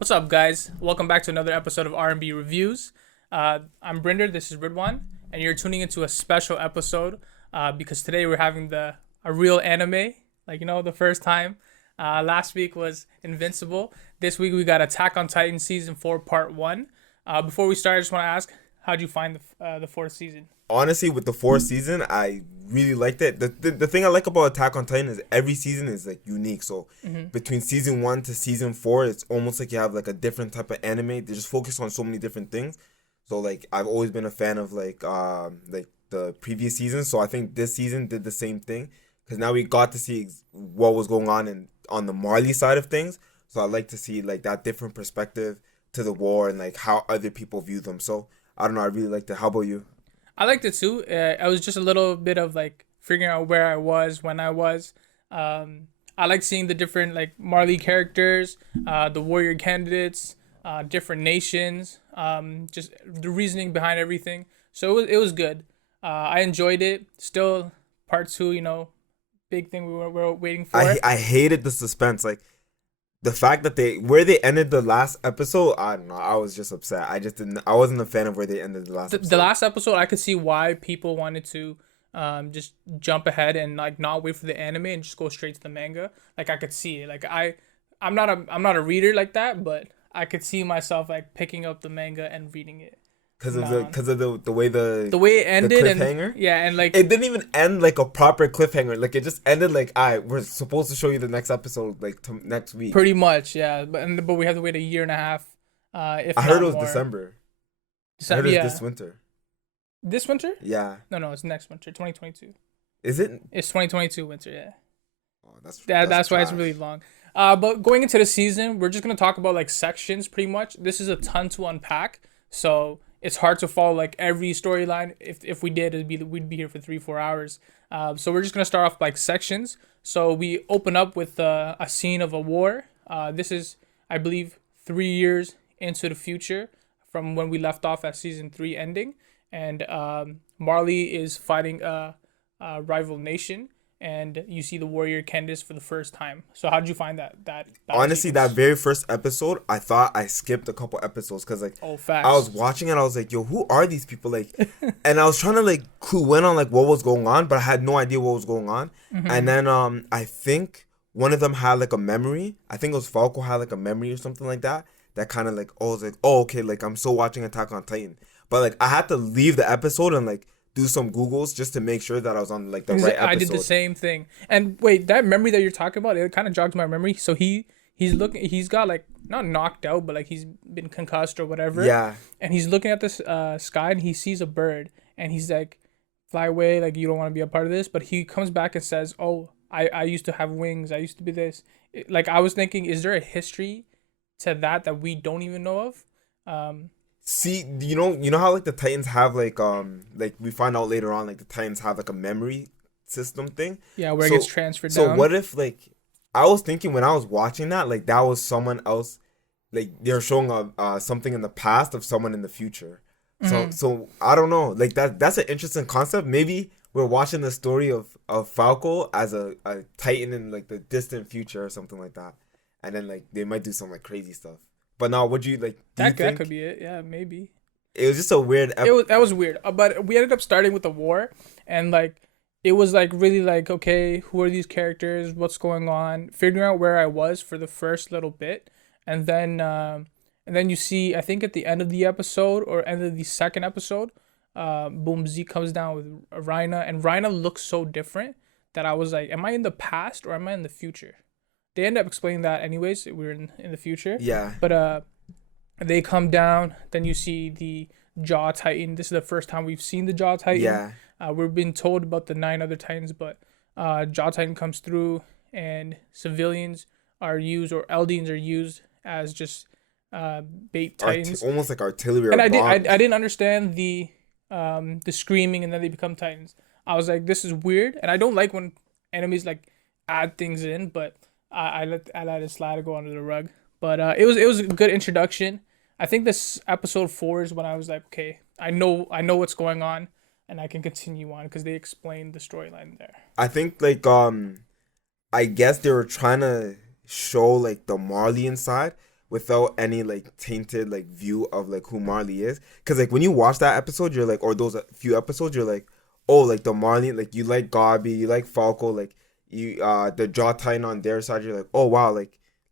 What's up, guys? Welcome back to another episode of R&B Reviews. I'm Brinder. This is Ridwan, and you're tuning into a special episode because today we're having a real anime, the first time. Last week was Invincible. This week we got Attack on Titan season 4, part 1. Before we start, I just want to ask, how'd you find the fourth season? Honestly, with the fourth season, I really liked it. The thing I like about Attack on Titan is every season is like unique. So between season 1 to season 4, it's almost like you have like a different type of anime. They just focus on so many different things. So like I've always been a fan of like the previous season. So I think this season did the same thing because now we got to see what was going on the Marley side of things. So I like to see like that different perspective to the war and like how other people view them. So I don't know. I really liked it. How about you? I liked it too. I was just a little bit of like figuring out where I was when I was. I like seeing the different like Marley characters, the warrior candidates, different nations, just the reasoning behind everything. So it was good. I enjoyed it. Still, part two, big thing we were waiting for. I hated the suspense. Like the fact that where they ended the last episode, I don't know. I was just upset. I wasn't a fan of where they ended the last episode. The last episode, I could see why people wanted to just jump ahead and like not wait for the anime and just go straight to the manga. Like I could see it. Like I'm not a reader like that, but I could see myself like picking up the manga and reading it. Because of the way it ended, the cliffhanger. and yeah, and like it didn't even end like a proper cliffhanger. Like it just ended like, we're supposed to show you the next episode like next week. pretty much, yeah. But we have to wait a year and a half. If I heard it was more. December. I December, heard it yeah. was this winter. This winter? Yeah. No, it's next winter, 2022. Is it? It's 2022 winter, yeah. Oh, That's why it's trash. really long. But going into the season, we're just gonna talk about like sections pretty much. This is a ton to unpack, so it's hard to follow like every storyline. If we did, we'd be here for 3-4 hours. So we're just gonna start off like sections. So we open up with a scene of a war. This is, I believe, 3 years into the future from when we left off at season 3 ending, and Marley is fighting a rival nation, and you see the warrior Candace for the first time. So how did you find that Honestly, that very first episode, I thought I skipped a couple episodes because like facts. I was watching it, I was like, yo, who are these people? Like, and I was trying to like clue in on like what was going on, but I had no idea what was going on. And then I think one of them had like a memory. I think it was Falco had like a memory or something like that. That kind of like, I was like, oh, okay, like I'm still watching Attack on Titan, but like I had to leave the episode and like do some Googles just to make sure that I was on like the right episode. I did the same thing. And wait, that memory that you're talking about, it kind of jogs my memory. So he's got like not knocked out, but like he's been concussed or whatever. Yeah. And he's looking at this sky and he sees a bird and he's like, fly away, like you don't want to be a part of this. But he comes back and says, oh, I used to have wings. I used to be this. Like I was thinking, is there a history to that we don't even know of? See, you know how like the Titans have like we find out later on like the Titans have like a memory system thing. Yeah, where it gets transferred so down. what if like I was thinking when I was watching that like that was someone else, like they're showing something in the past of someone in the future. So I don't know, like that's an interesting concept. Maybe we're watching the story of Falco as a Titan in like the distant future or something like that, and then like they might do some like crazy stuff. But now, would you like? That could be it. Yeah, maybe. It was just a weird. That was weird. But we ended up starting with the war, and like it was like really like, okay, who are these characters? What's going on? Figuring out where I was for the first little bit, and then you see, I think at the end of the episode or end of the second episode, boom, Z comes down with Rhina, and Rhina looks so different that I was like, am I in the past or am I in the future? They end up explaining that anyways. We're in the future. Yeah. But they come down. Then you see the Jaw Titan. This is the first time we've seen the Jaw Titan. Yeah. We've been told about the 9 other Titans, but Jaw Titan comes through, and civilians are used, or Eldians are used as just bait Titans. Almost like artillery. And I didn't understand the screaming, and then they become Titans. I was like, this is weird, and I don't like when enemies like add things in, but I let it slide to go under the rug. But it was a good introduction. I think this episode 4 is when I was like, okay, I know what's going on, and I can continue on because they explained the storyline there. I think like I guess they were trying to show like the Marley inside, without any like tainted like view of like who Marley is. Because like when you watch that episode, you're like, or those few episodes, you're like, oh, like the Marley, like you like Gabi, you like Falco, like you the Jaw Titan on their side, you're like, oh wow,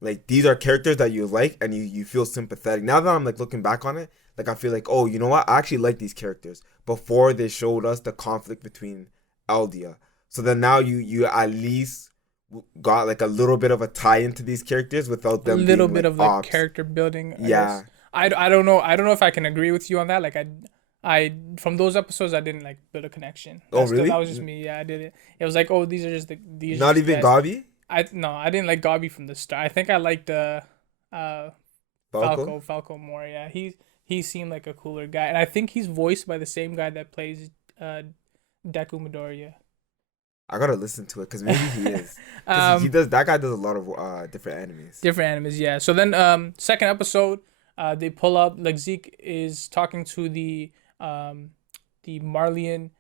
like these are characters that you like and you feel sympathetic. Now that I'm like looking back on it, like I feel like, oh, you know what, I actually like these characters before they showed us the conflict between Eldia. So then now you at least got like a little bit of a tie into these characters without A them little being bit like of like ops. character building, I Yeah, guess. I don't know. I don't know if I can agree with you on that. Like I from those episodes I didn't like build a connection. oh That really? was just me. Yeah, I did it. It was like, oh, these are just these are Not just even guys. Gabi? I didn't like Gabi from the start. I think I liked uh Falco? Falco more. Yeah, he seemed like a cooler guy, and I think he's voiced by the same guy that plays Deku Midoriya. I gotta listen to it because maybe he is. Because he um, does, that guy does a lot of different animes. different animes, yeah. So then, second episode, they pull up like Zeke is talking to the Marleyan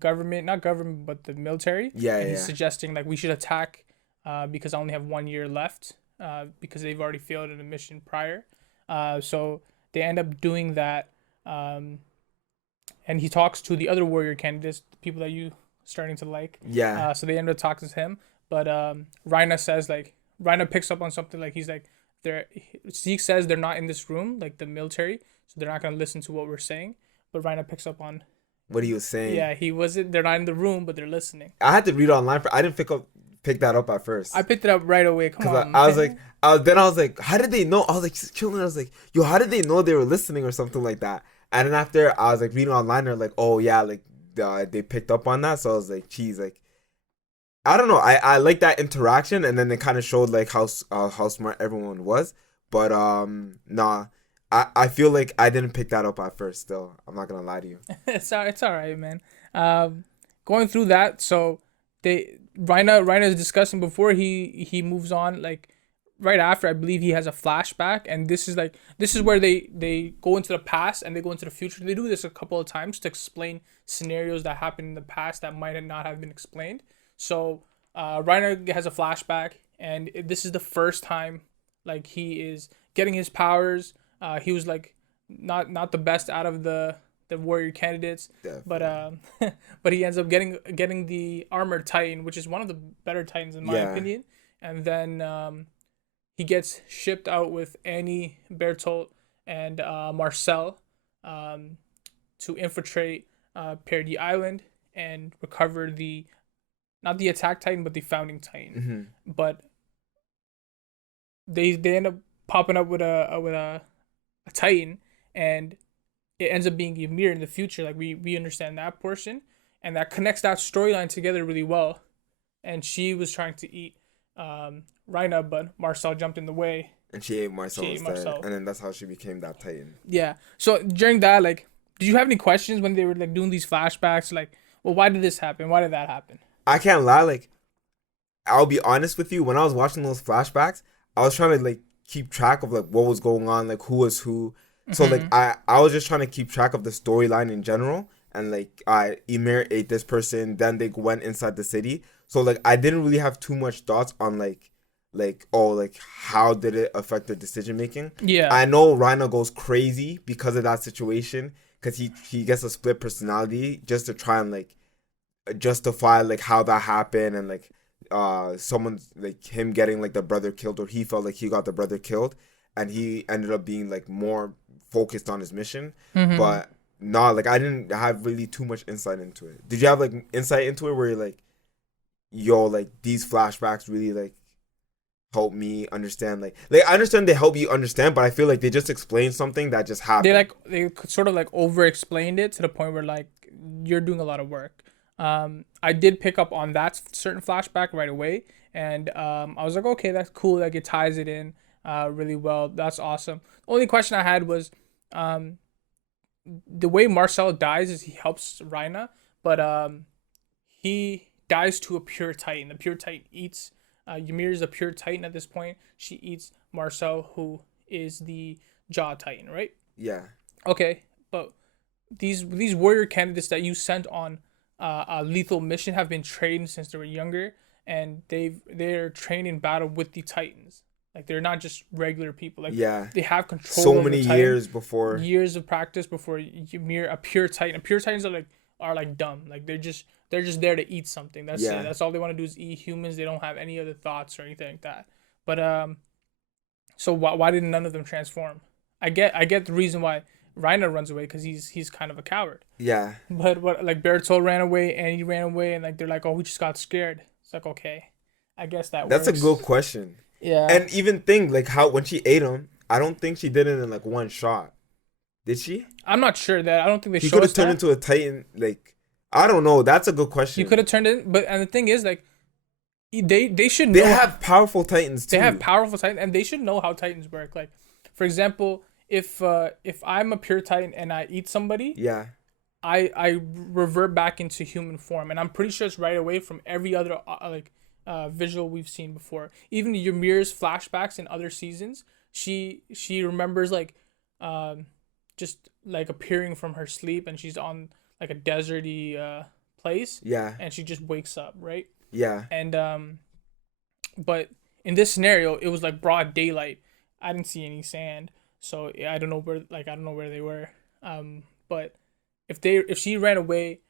government, not government, but the military, Yeah, and yeah, he's yeah. suggesting like we should attack, because I only have 1 year left, because they've already failed in a mission prior, so they end up doing that, and he talks to the other warrior candidates, the people that you starting to like, Yeah. so they end up talking to him, but Reina says like Reina picks up on something like he's like they're Zeke says they're not in this room like the military, so they're not gonna listen to what we're saying, but Reina picks up on What he was saying. yeah, he wasn't. They're not in the room, but they're listening. I had to read online. I didn't pick that up at first. I picked it up right away. Come Because on, I was man. like, then I was like, how did they know? I was like, just chilling. I was like, yo, how did they know they were listening or something like that? And then after I was like reading online, they're like, oh yeah, like they picked up on that. So I was like, geez, like I don't know. I like that interaction, and then they kind of showed like how smart everyone was. But nah, I feel like I didn't pick that up at first. Still, I'm not gonna lie to you. It's all right, man. Going through that, so Reina is discussing before he moves on, like right after I believe he has a flashback, and this is where they go into the past and they go into the future. They do this a couple of times to explain scenarios that happened in the past that might not have been explained. So Reiner has a flashback, and this is the first time like he is getting his powers. He was like not the best out of the warrior candidates, but but he ends up getting the armored titan, which is one of the better titans in my opinion. And then he gets shipped out with Annie, Bertolt, and Marcel, to infiltrate Paradis Island and recover the not the attack titan but the founding titan. Mm-hmm. But they end up popping up with a titan, and it ends up being Ymir in the future. Like we understand that portion, and that connects that storyline together really well. And she was trying to eat Rhina, but Marcel jumped in the way. And she ate Marcel instead, and then that's how she became that titan. Yeah. So during that, like, did you have any questions when they were like doing these flashbacks? Like, well, why did this happen? Why did that happen? I can't lie, like I'll be honest with you. When I was watching those flashbacks, I was trying to like keep track of like what was going on, like who was who. So like I was just trying to keep track of the storyline in general, and like Ymir ate this person, then they went inside the city. So like I didn't really have too much thoughts on like how did it affect their decision making. Yeah, I know Rhino goes crazy because of that situation, because he gets a split personality just to try and like justify like how that happened, and like someone's like him getting like the brother killed, or he felt like he got the brother killed, and he ended up being like more focused on his mission. But nah, like I didn't have really too much insight into it. Did you have like insight into it where you're like, yo, like these flashbacks really like help me understand, like I understand they help you understand, but I feel like they just explain something that just happened. they sort of like over explained it to the point where like you're doing a lot of work. I did pick up on that certain flashback right away, and I was like, okay, that's cool. Like it ties it in really well. That's awesome. The only question I had was the way Marcel dies is he helps Rhina, but he dies to a pure titan. The pure titan eats. Ymir is a pure titan at this point. She eats Marcel, who is the jaw titan, right? Yeah. Okay, but these warrior candidates that you sent on a lethal mission have been trained since they were younger, and they're trained in battle with the titans. Like they're not just regular people. Like Yeah. they have control. So over many Titan, years before. years of practice before you mirror a pure Titan. Pure Titans are like dumb. Like they're just there to eat something. That's it. That's all they want to do is eat humans. They don't have any other thoughts or anything like that. But so why didn't none of them transform? I get the reason why Reiner runs away, because he's kind of a coward. Yeah. But what, like, Bertolt ran away, Annie ran away, and like they're like, oh, we just got scared. It's like, okay, I guess That's works. a good question. Yeah. And even think like how when she ate him, I don't think she did it in like one shot. Did she? I'm not sure that. I don't think they He showed could us have turned that. into a Titan. Like, I don't know. That's a good question. You could have turned it, but and the thing is, like, they should know. They have powerful Titans too. They have powerful Titans, and they should know how Titans work. Like, for example, if I'm a pure Titan and I eat somebody, Yeah. I revert back into human form, and I'm pretty sure it's right away from every other visual we've seen before. Even Ymir's flashbacks in other seasons, she remembers like just like appearing from her sleep, and she's on like a deserty place. Yeah. And she just wakes up, right? Yeah. And but in this scenario, it was like broad daylight. I didn't see any sand, so I don't know where they were. But if she ran away,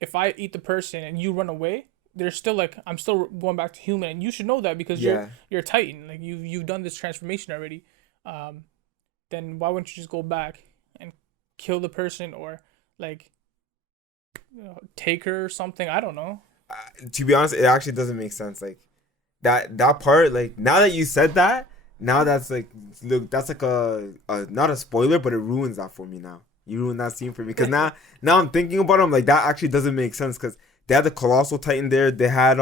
if I eat the person and you run away, they're still like, I'm still going back to human, and you should know that because you're a Titan. Like you've done this transformation already. Then why wouldn't you just go back and kill the person, or like take her or something? I don't know. To be honest, it actually doesn't make sense. Like that part. Like now that you said that, now that's like, look, that's like a not a spoiler, but it ruins that for me now. You ruined that scene for me, because now I'm thinking about it, I'm like, that actually doesn't make sense, because they had the Colossal Titan there. They had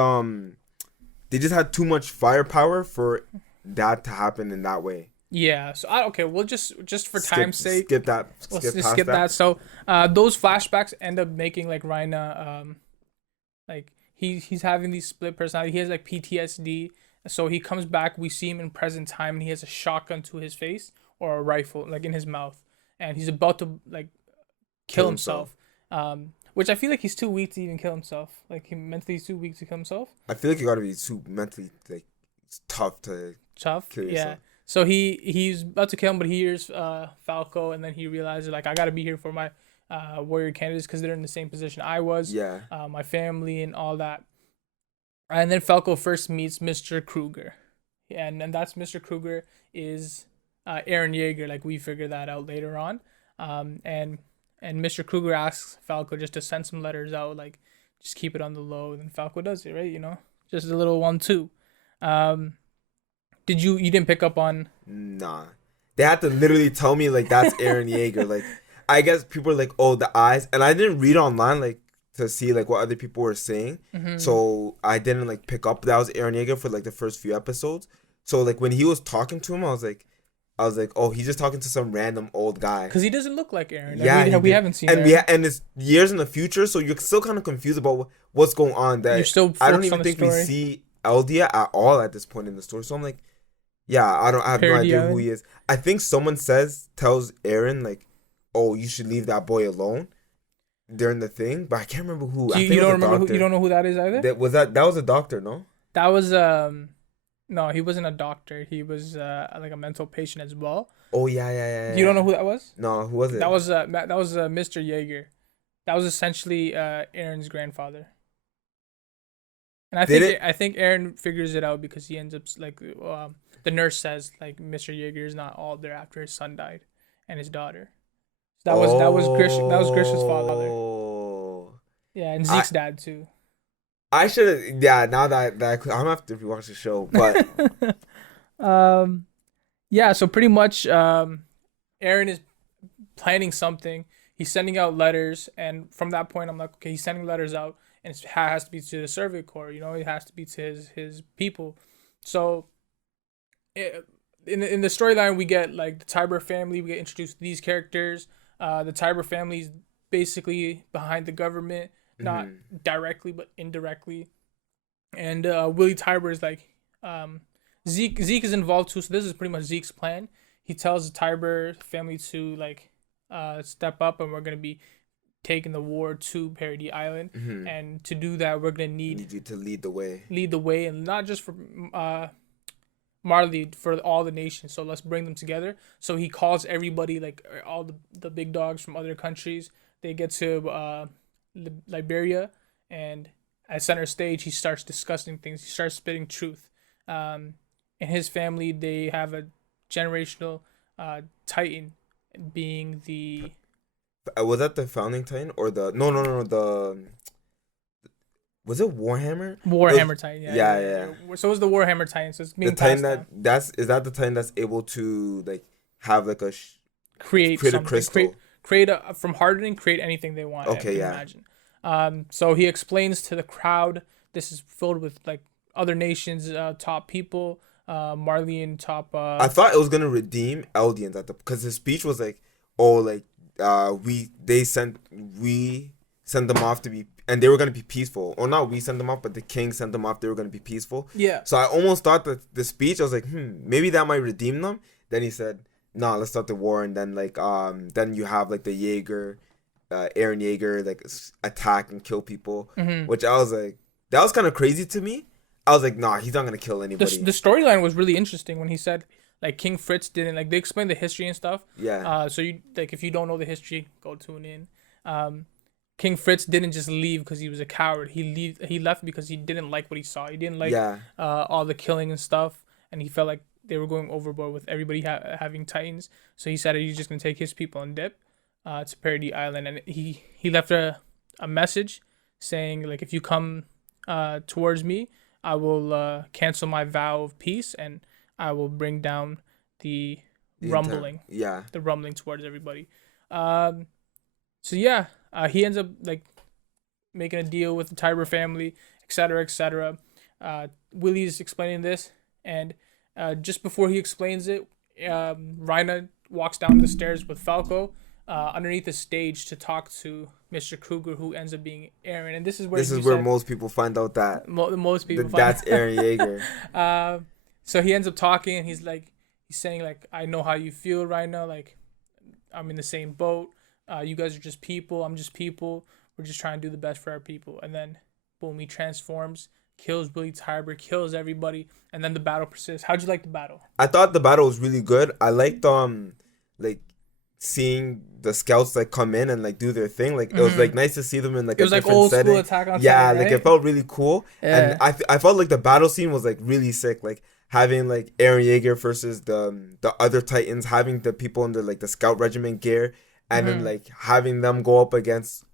they just had too much firepower for that to happen in that way. Yeah. So okay, we'll just for time's sake skip that. Let's just skip that. So those flashbacks end up making like Reina like he's having these split personality. He has like PTSD. So he comes back. We see him in present time, and he has a shotgun to his face, or a rifle like in his mouth, and he's about to like kill himself. Which I feel like he's too weak to even kill himself. Like he's too weak to kill himself. I feel like you gotta be too mentally like tough to kill yourself. Yeah. So he's about to kill him, but he hears Falco, and then he realizes like, I gotta be here for my warrior candidates, because they're in the same position I was. Yeah. My family and all that. And then Falco first meets Mr. Kruger, and that's Mr. Kruger is Eren Yeager. Like we figured that out later on. And Mr. Kruger asks Falco just to send some letters out, like just keep it on the low. And Falco does it, right? You know, just a little 1-2. Did you didn't pick up on? Nah, they had to literally tell me like that's Eren Yeager. Like I guess people are like, oh, the eyes, and I didn't read online like to see like what other people were saying. Mm-hmm. So I didn't like pick up that was Eren Yeager for like the first few episodes. So like when he was talking to him, I was like, oh, he's just talking to some random old guy. Because he doesn't look like Eren. Yeah, we haven't seen. And and it's years in the future, so you're still kind of confused about what's going on. That you're still I don't even think we see Eldia at all at this point in the story. So I'm like, yeah, I have no idea who he is. I think someone tells Eren like, oh, you should leave that boy alone during the thing, but I can't remember who. You don't remember? You don't know who that is either? That was a doctor, no? That was no, he wasn't a doctor. He was like a mental patient as well. Oh yeah. You don't know who that was? No, who was it? That was Mr. Yeager. That was essentially Eren's grandfather. And I think Eren figures it out, because he ends up like the nurse says like Mr. Yeager is not all there after his son died and his daughter. That was Grish's father. Yeah, and Zeke's dad too. I should have. Yeah, now that I'm gonna have to rewatch the show, but yeah. So pretty much, Eren is planning something. He's sending out letters, and from that point, I'm like, okay, he's sending letters out, and it has to be to the Survey Corps. You know, it has to be to his people. So, in the storyline, we get like the Tiber family. We get introduced to these characters. The Tiber family is basically behind the government, not directly but indirectly. And Willie Tiber is like, Zeke is involved too. So this is pretty much Zeke's plan. He tells the Tiber family to like step up, and we're gonna be taking the war to Parody Island. And to do that, we're gonna need you to lead the way. And not just for Marley for all the nations. So let's bring them together. So he calls everybody, like all the big dogs from other countries. They get to Liberia, and at center stage, he starts discussing things. He starts spitting truth. In his family, they have a generational Titan, being the Was that the founding Titan or the no the was it Warhammer? Warhammer Titan. Yeah. So it was the Warhammer Titan. So it's being The Titan passed down. that's is that the Titan that's able to like have like a Create a something. crystal. Create from hardening. Create anything they want. Okay, yeah. Imagine. So he explains to the crowd. This is filled with like other nations, top people. Marley and top. I thought it was gonna redeem Eldians because his speech was like, oh, like we sent them off to be, and they were gonna be peaceful, or not we sent them off, but the king sent them off. They were gonna be peaceful. Yeah. So I almost thought that the speech, I was like, maybe that might redeem them. Then he said, no, let's start the war, and then like then you have like the Jaeger, Aaron Jaeger, like attack and kill people, which I was like, that was kind of crazy to me. I was like, nah, he's not gonna kill anybody. The storyline was really interesting when he said like King Fritz didn't, like, they explained the history and stuff. Yeah. So you, like, if you don't know the history, go tune in. King Fritz didn't just leave because he was a coward. He left because he didn't like what he saw. He didn't like all the killing and stuff, and he felt like they were going overboard with everybody having Titans. So he said he's just gonna take his people and dip to Paradis Island, and he left a message saying like, if you come towards me, I will cancel my vow of peace, and I will bring down the rumbling. The rumbling towards everybody. So yeah, he ends up like making a deal with the Tiber family, etc., etc. Willie's explaining this, and just before he explains it, Rhina walks down the stairs with Falco underneath the stage to talk to Mr. Kruger, who ends up being Aaron. And this is where most people find out that most people that's Aaron Jaeger. So he ends up talking, and he's saying like, I know how you feel right now. Like, I'm in the same boat. You guys are just people. I'm just people. We're just trying to do the best for our people. And then, boom, he transforms, kills Billy Tiber, kills everybody, and then the battle persists. How'd you like the battle? I thought the battle was really good. I liked like seeing the scouts like come in and like do their thing. Like it was like nice to see them in like it was a like different old setting. school Attack on yeah, Titan, like right? it felt really cool. Yeah. And I felt like the battle scene was like really sick. Like having like Aaron Jaeger versus the other Titans, having the people in the like the scout regiment gear, and then like having them go up against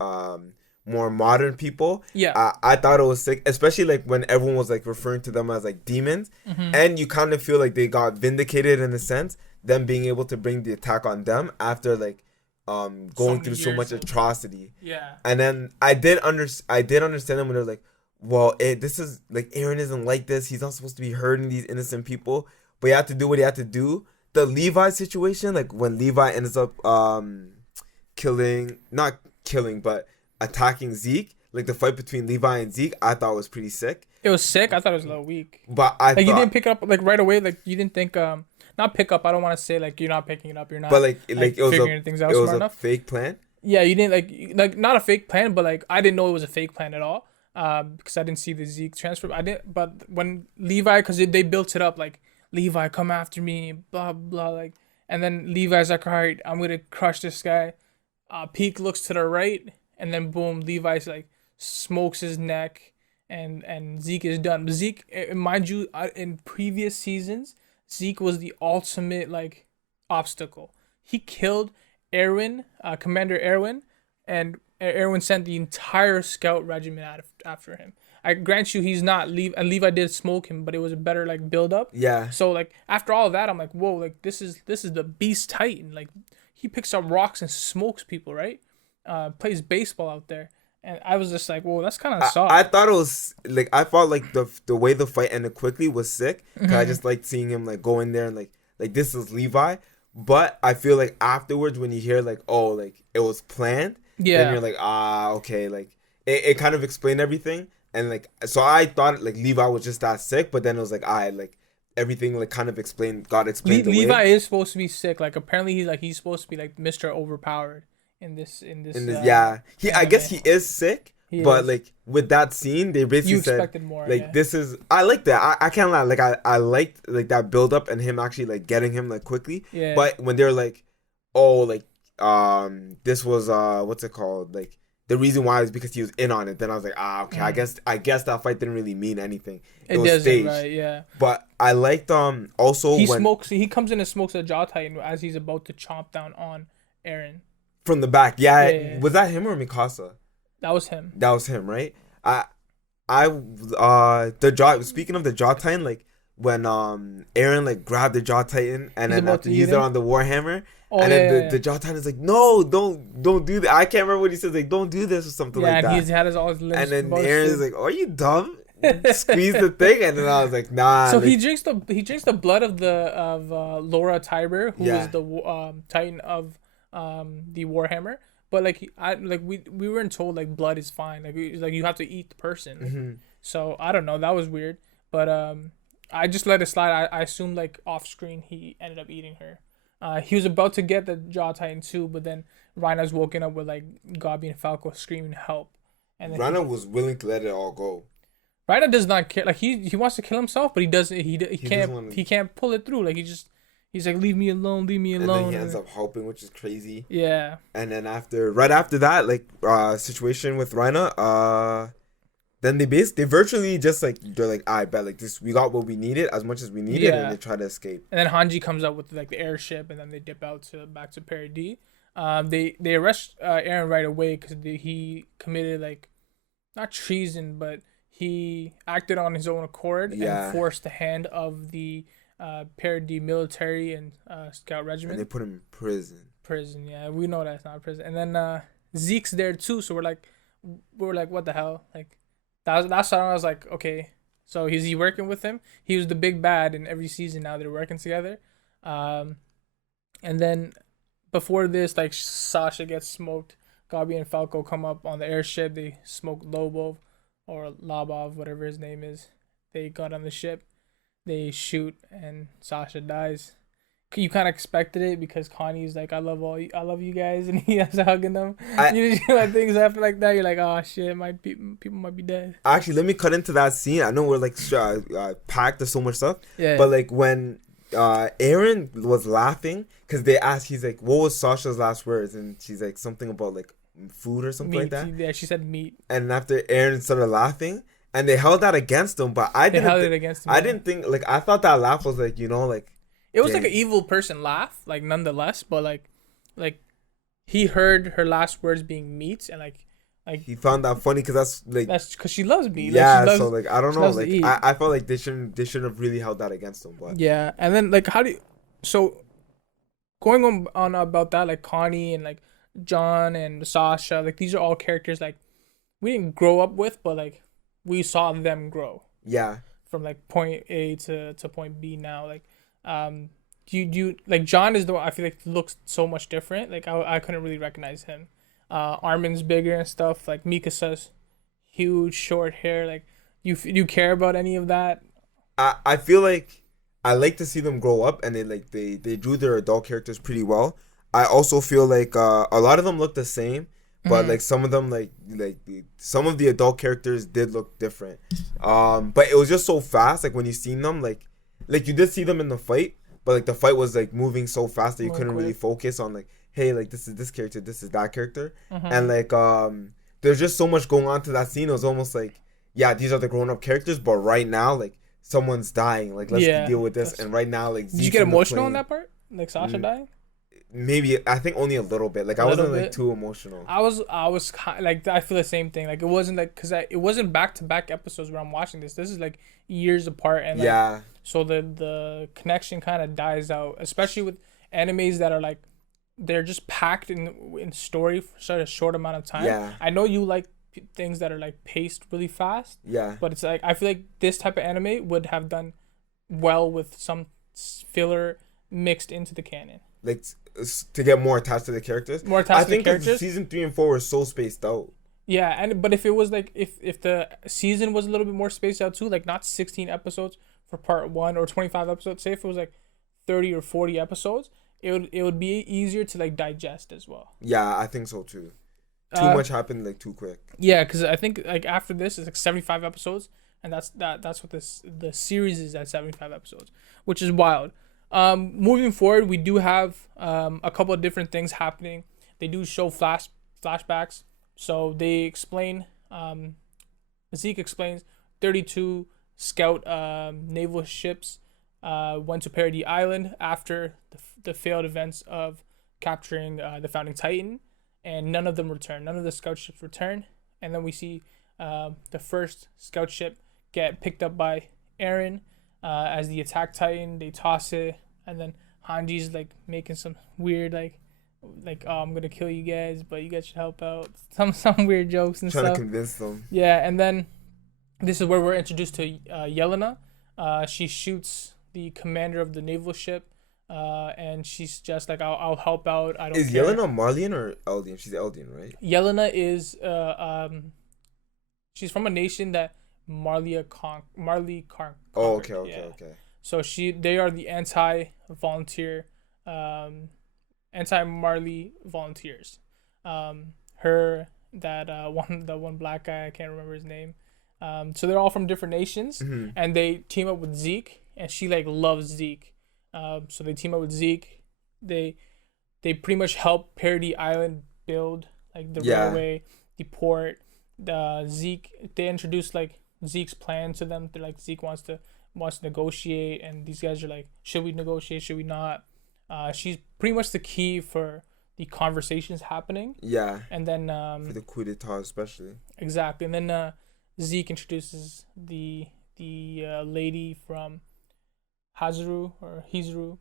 more modern people. Yeah. I thought it was sick, especially like when everyone was like referring to them as like demons, and you kind of feel like they got vindicated in a sense, them being able to bring the attack on them after like going through so much atrocity. Yeah. And then I did understand them when they're like, well, this is like, Aaron isn't like this. He's not supposed to be hurting these innocent people, but he had to do what he had to do. The Levi situation, like when Levi ends up not killing, but attacking Zeke, like the fight between Levi and Zeke, I thought was pretty sick. It was sick. I thought it was a little weak. But you didn't pick it up like right away. Like you didn't think not pick up. I don't want to say like you're not picking it up. You're not. But like it was figuring things out it was smart a enough. fake plan. Yeah, you didn't like not a fake plan, but like I didn't know it was a fake plan at all. Because I didn't see the Zeke transfer. I didn't. But when Levi, because they built it up like, Levi, come after me, blah blah, like, and then Levi's like, all right, I'm gonna crush this guy. Peak looks to the right, and then boom, Levi's like smokes his neck, and Zeke is done. But Zeke, mind you, in previous seasons, Zeke was the ultimate like obstacle. He killed Erwin, Commander Erwin, and Erwin sent the entire scout regiment out after him. I grant you, he's not Levi did smoke him, but it was a better like build up. Yeah. So like after all of that, I'm like, whoa, like this is the Beast Titan. Like he picks up rocks and smokes people, right? Plays baseball out there, and I was just like, whoa, that's kind of soft. I thought it was like, I thought like the way the fight ended quickly was sick. Cause I just liked seeing him like go in there and like this is Levi. But I feel like afterwards when you hear like, oh, like it was planned. Yeah. Then you're like, okay, like it kind of explained everything. And like, so I thought like Levi was just that sick, but then it was like, like everything like kind of got explained. Levi is supposed to be sick. Like apparently he's supposed to be like Mr. Overpowered in this. Yeah. I guess he is sick, He But is. like with that scene, they You basically said expected more, like yeah. this is I like that. I can't lie. Like I liked like that build up and him actually like getting him like quickly. Yeah. But when they're like, oh like this was what's it called, like the reason why is because he was in on it. Then I was like, okay, I guess that fight didn't really mean anything. It It was doesn't, staged. right? Yeah. But I liked also He when smokes. He comes in and smokes a Jaw Titan as he's about to chomp down on Aaron. from the back. Yeah, Yeah, yeah. was that him or Mikasa? That was him. That was him, right? I the jaw. Speaking of the jaw titan, like when Aaron like grabbed the jaw titan and He's then about after to used eat it him? on the warhammer, Oh and yeah, then yeah, the jaw titan is like, no, don't do that. I can't remember what he says, like don't do this or something yeah. like And that. he's had his all his limbs. And then busted. Aaron is like, are you dumb? Squeeze the thing, and then I was like, nah. So like, he drinks the blood of Laura Tiber, who Yeah. is the Titan of the Warhammer. But we weren't told like blood is fine. Like you have to eat the person. mhm. So I don't know. That was weird. But I just let it slide. I assumed like off screen he ended up eating her. He was about to get the Jaw Titan too, but then Rhina's woken up with like Gabi and Falco screaming help, and then Rana was willing to let it all go. Rhina does not care. Like he wants to kill himself, but he doesn't. He doesn't can't. wanna- He can't pull it through. Like he's like, leave me alone, leave me And alone. then he ends up helping, which is crazy. Yeah. And then right after that, like situation with Rhina, then they virtually just like they're like, I bet like this we got what we needed as much as we needed, Yeah. and they try to escape. And then Hanji comes up with like the airship, and then they dip out to back to Paradis. They arrest Aaron right away because he committed like not treason, but he acted on his own accord Yeah. and forced the hand of the Paradis military and scout And regiment. they put him in prison. Yeah, we know that's not prison. And then Zeke's there too, so we're like, what the hell? Like that's when I was like, okay, so is he working with him? He was the big bad in every season. Now they're working together. And then before this, like Sasha gets smoked. Gabi and Falco come up on the airship. They smoke Lobov or Labov, whatever his name is. They got on the ship. They shoot, and Sasha dies. You kind of expected it because Connie's like, I love you guys, and he has hugging them. Usually when things happen like that, you're like, oh shit, people might be dead. Actually, let me cut into that scene. I know we're like packed. There's so much stuff. Yeah. But like when Aaron was laughing because they asked, he's like, what was Sasha's last words? And she's like something about like food or something like that. Yeah, she said meat. And after Aaron started laughing, and they held that against him, but They held it against him. I didn't think like I thought that laugh was like like It was dang. like an evil person laugh, like nonetheless, but like he heard her last words being meat, and like he found that funny because that's because she loves meat. yeah. Like, So like I don't she know, loves to like eat. I felt like they shouldn't have really held that against him, but Yeah, and then like so going on about that, like Connie and like John and Sasha, like these are all characters like we didn't grow up with, but like we saw them grow yeah. from like point A to point B now. Like do you like John is the one I feel like looks so much different. Like I couldn't really recognize him. Armin's bigger and stuff. Like Mikasa's huge short hair. Like you care about any of that? I feel like I like to see them grow up, and they drew their adult characters pretty well. I also feel like a lot of them look the same, but like some of them some of the adult characters did look different. But it was just so fast. Like when you seen them, like you did see them in the fight, but like the fight was like moving so fast that you couldn't really focus on like, hey, like this is this character, this is that character, and like there's just so much going on to that scene. It was almost like, yeah, these are the grown up characters, but right now like someone's dying. Like let's deal with this. And right now like, did you get emotional on that part? Like Sasha dying? Maybe I think only a little bit. Like I wasn't like too emotional. I was kind like I feel the same thing. Like it wasn't like it wasn't back to back episodes where I'm watching this. This is like years apart, and like, yeah. So the connection kind of dies out, especially with animes that are like they're just packed in story for such a short amount of time. Yeah. I know you like things that are like paced really fast. Yeah. But it's like I feel like this type of anime would have done well with some filler mixed into the canon. Like to get more attached to the characters. More attached to the I characters. think season 3 and 4 were so spaced out. Yeah, but if it was like if the season was a little bit more spaced out too, like not 16 episodes for part 1 or 25 episodes, say if it was like 30 or 40 episodes, it would be easier to like digest as well. Yeah, I think so too. too much happened like too quick. Yeah, because I think like after this it's like 75 episodes, and that's what the series is at 75 episodes, which is wild. Moving forward, we do have a couple of different things happening. They do show flashbacks, so they explain. Zeke explains 32 scout naval ships went to Paradis Island after the failed events of capturing the Founding Titan, and none of them return. None of the scout ships return, and then we see the first scout ship get picked up by Eren as the attack Titan. They toss it, and then Hanji's like making some weird oh, I'm gonna kill you guys, but you guys should help out. Some weird jokes and trying stuff. to convince them. Yeah, and then this is where we're introduced to Yelena. She shoots the commander of the naval ship, and she's just like, I'll help out. I don't Is care. Yelena Marlian or Eldian? She's Eldian, right? Yelena is she's from a nation that Marley conquered. Oh, okay. So they are the anti-volunteer, anti-Marley volunteers. Her the one black guy, I can't remember his name. So they're all from different nations, and they team up with Zeke, and she like loves Zeke. So they team up with Zeke. They pretty much help Paradis Island build like the railway, the port. They introduce like Zeke's plan to them. They're like, Zeke wants to negotiate, and these guys are like, should we negotiate? Should we not? She's pretty much the key for the conversations happening. Yeah. And then for the coup d'etat especially. Exactly, and then Zeke introduces the lady from Hazuru or Hizuru.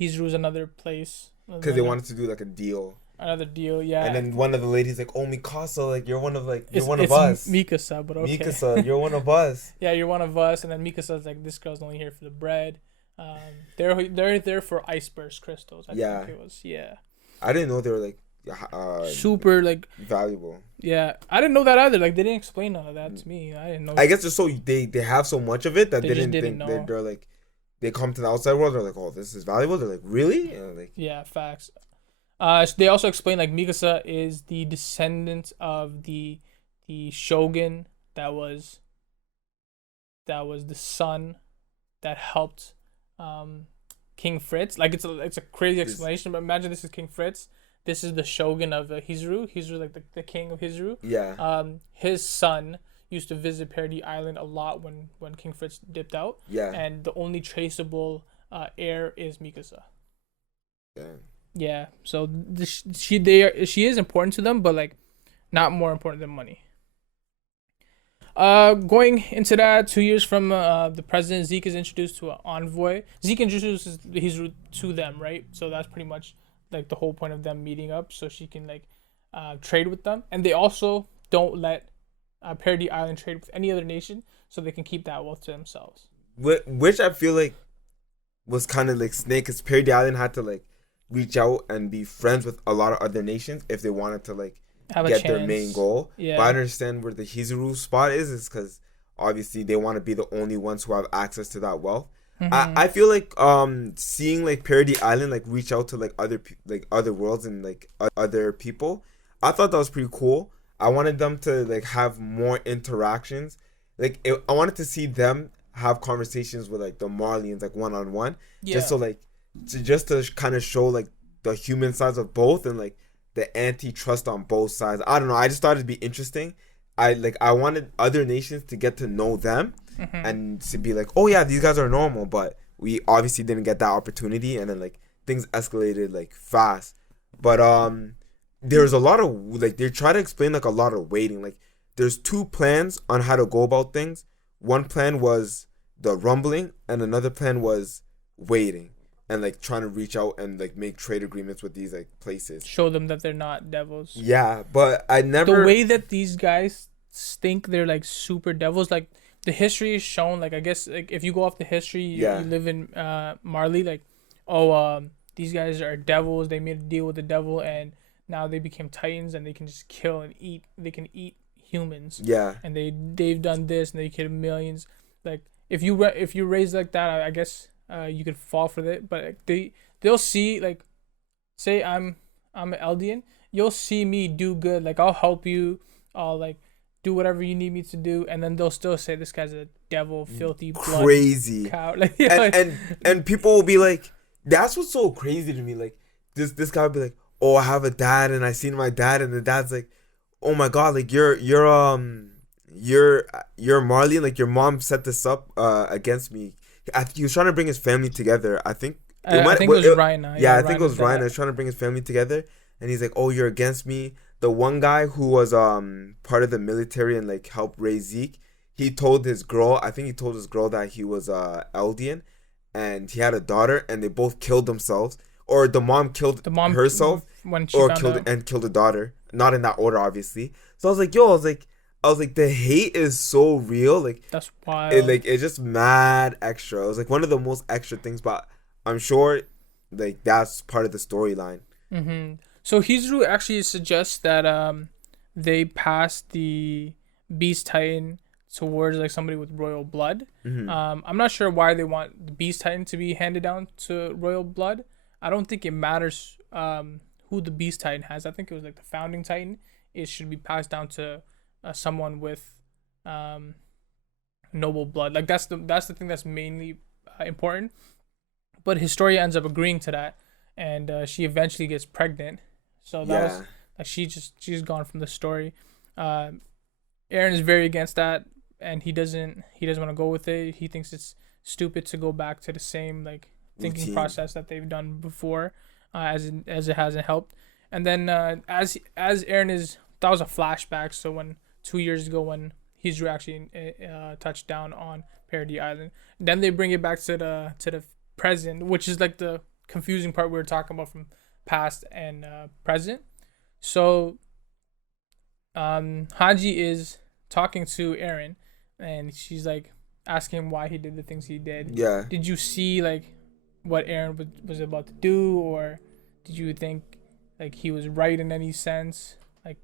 Hizuru's another place. Because they wanted to do like a deal. Another deal, yeah. And then one of the ladies like, oh, Mikasa, like you're one of us. Mikasa, but okay. Mikasa, you're one of us. Yeah, you're one of us. And then Mikasa's like, this girl's only here for the bread. They're there for iceberg crystals. I think it was. Yeah. I didn't know they were like super like valuable. Yeah, I didn't know that either. Like they didn't explain none of that to me. I didn't know. I guess just so they have so much of it that they didn't think know. They're like, they come to the outside world. They're like, oh, this is valuable. They're like, really? And like, yeah, facts. They also explain like Mikasa is the descendant of the shogun that was the son that helped King Fritz. Like it's a crazy explanation, but imagine this is King Fritz. This is the shogun of Hizuru. Hizuru like the king of Hizuru. Yeah. His son used to visit Paradis Island a lot when King Fritz dipped out. Yeah. And the only traceable heir is Mikasa. Yeah. Yeah. So she is important to them, but like not more important than money. Going into that, 2 years from the president, Zeke is introduced to an envoy. Zeke introduces Hizuru to them, right? So that's pretty much like the whole point of them meeting up, so she can like trade with them. And they also don't let Paradis Island trade with any other nation, so they can keep that wealth to themselves. Which I feel like was kind of like Snake, because Paradis Island had to like reach out and be friends with a lot of other nations if they wanted to like get their main goal. Yeah. But I understand where the Hizuru spot is because obviously they want to be the only ones who have access to that wealth. Mm-hmm. I feel like seeing like Paradis Island like reach out to like other worlds and like other people, I thought that was pretty cool. I wanted them to like have more interactions. Like I wanted to see them have conversations with like the Marlians like one-on-one, just so like to kind of show like the human sides of both and like the antitrust on both sides. I don't know. I just thought it'd be interesting. I wanted other nations to get to know them and to be like, oh yeah, these guys are normal, but we obviously didn't get that opportunity, and then like things escalated like fast. But there's a lot of like they try to explain like a lot of waiting. Like there's two plans on how to go about things. One plan was the rumbling, and another plan was waiting and like trying to reach out and like make trade agreements with these like places. Show them that they're not devils. Yeah, but I never. The way that these guys think they're like super devils, like the history is shown. Like I guess like if you go off the history, you live in Marley. Like, these guys are devils. They made a deal with the devil, and now they became titans, and they can just kill and eat. They can eat humans. Yeah. And they've done this, and they killed millions. Like if you raise like that, I guess you could fall for it. But they'll see like, say I'm an Eldian, you'll see me do good. Like I'll help you. I'll like do whatever you need me to do, and then they'll still say this guy's a devil, filthy, bloody Crazy. cow. Like, yeah, like, And people will be like, that's what's so crazy to me. Like this guy would be like, oh, I have a dad and I seen my dad, and the dad's like, oh my god, like you're Marley, like your mom set this up against me. I think he was trying to bring his family together. I think I think it was Ryan. Yeah, I think it was Ryan. I was trying to bring his family together, and he's like, oh, you're against me. The one guy who was part of the military and like helped raise Zeke, he told his girl, I think he told his girl that he was Eldian, and he had a daughter, and they both killed themselves, or the mom killed herself when she or found out. killed the daughter. Not in that order, obviously. So I was like, I was like, the hate is so real. Like That's wild. it's just mad extra. It was like one of the most extra things, but I'm sure like that's part of the storyline. Mm-hmm. So Hizuru actually suggests that they pass the Beast Titan towards like somebody with royal blood. Mm-hmm. I'm not sure why they want the Beast Titan to be handed down to royal blood. I don't think it matters who the Beast Titan has. I think it was like the founding Titan. It should be passed down to someone with noble blood. Like that's the thing that's mainly important. But Historia ends up agreeing to that, and she eventually gets pregnant. So that was like she's gone from the story. Aaron is very against that, and he doesn't want to go with it. He thinks it's stupid to go back to the same like thinking routine process that they've done before, as it hasn't helped. And then as Aaron is, that was a flashback. So when 2 years ago when Hizuru actually touched down on Paradis Island, then they bring it back to the present, which is like the confusing part we were talking about from past and present. So Hanji is talking to Aaron, and she's like asking him why he did the things he did. Yeah. Did you see like what Aaron was about to do, or did you think like he was right in any sense, like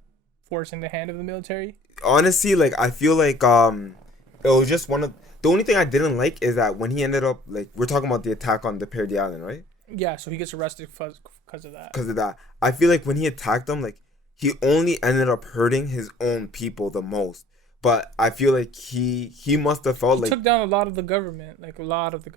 forcing the hand of the military? Honestly, like I feel like it was just one of the only thing I didn't like is that when he ended up like we're talking about the attack on the Paradis Island, right? Yeah, so he gets arrested because of that. Because of that, I feel like when he attacked them, like he only ended up hurting his own people the most. But I feel like he must have felt like took down a lot of the government, like a lot of the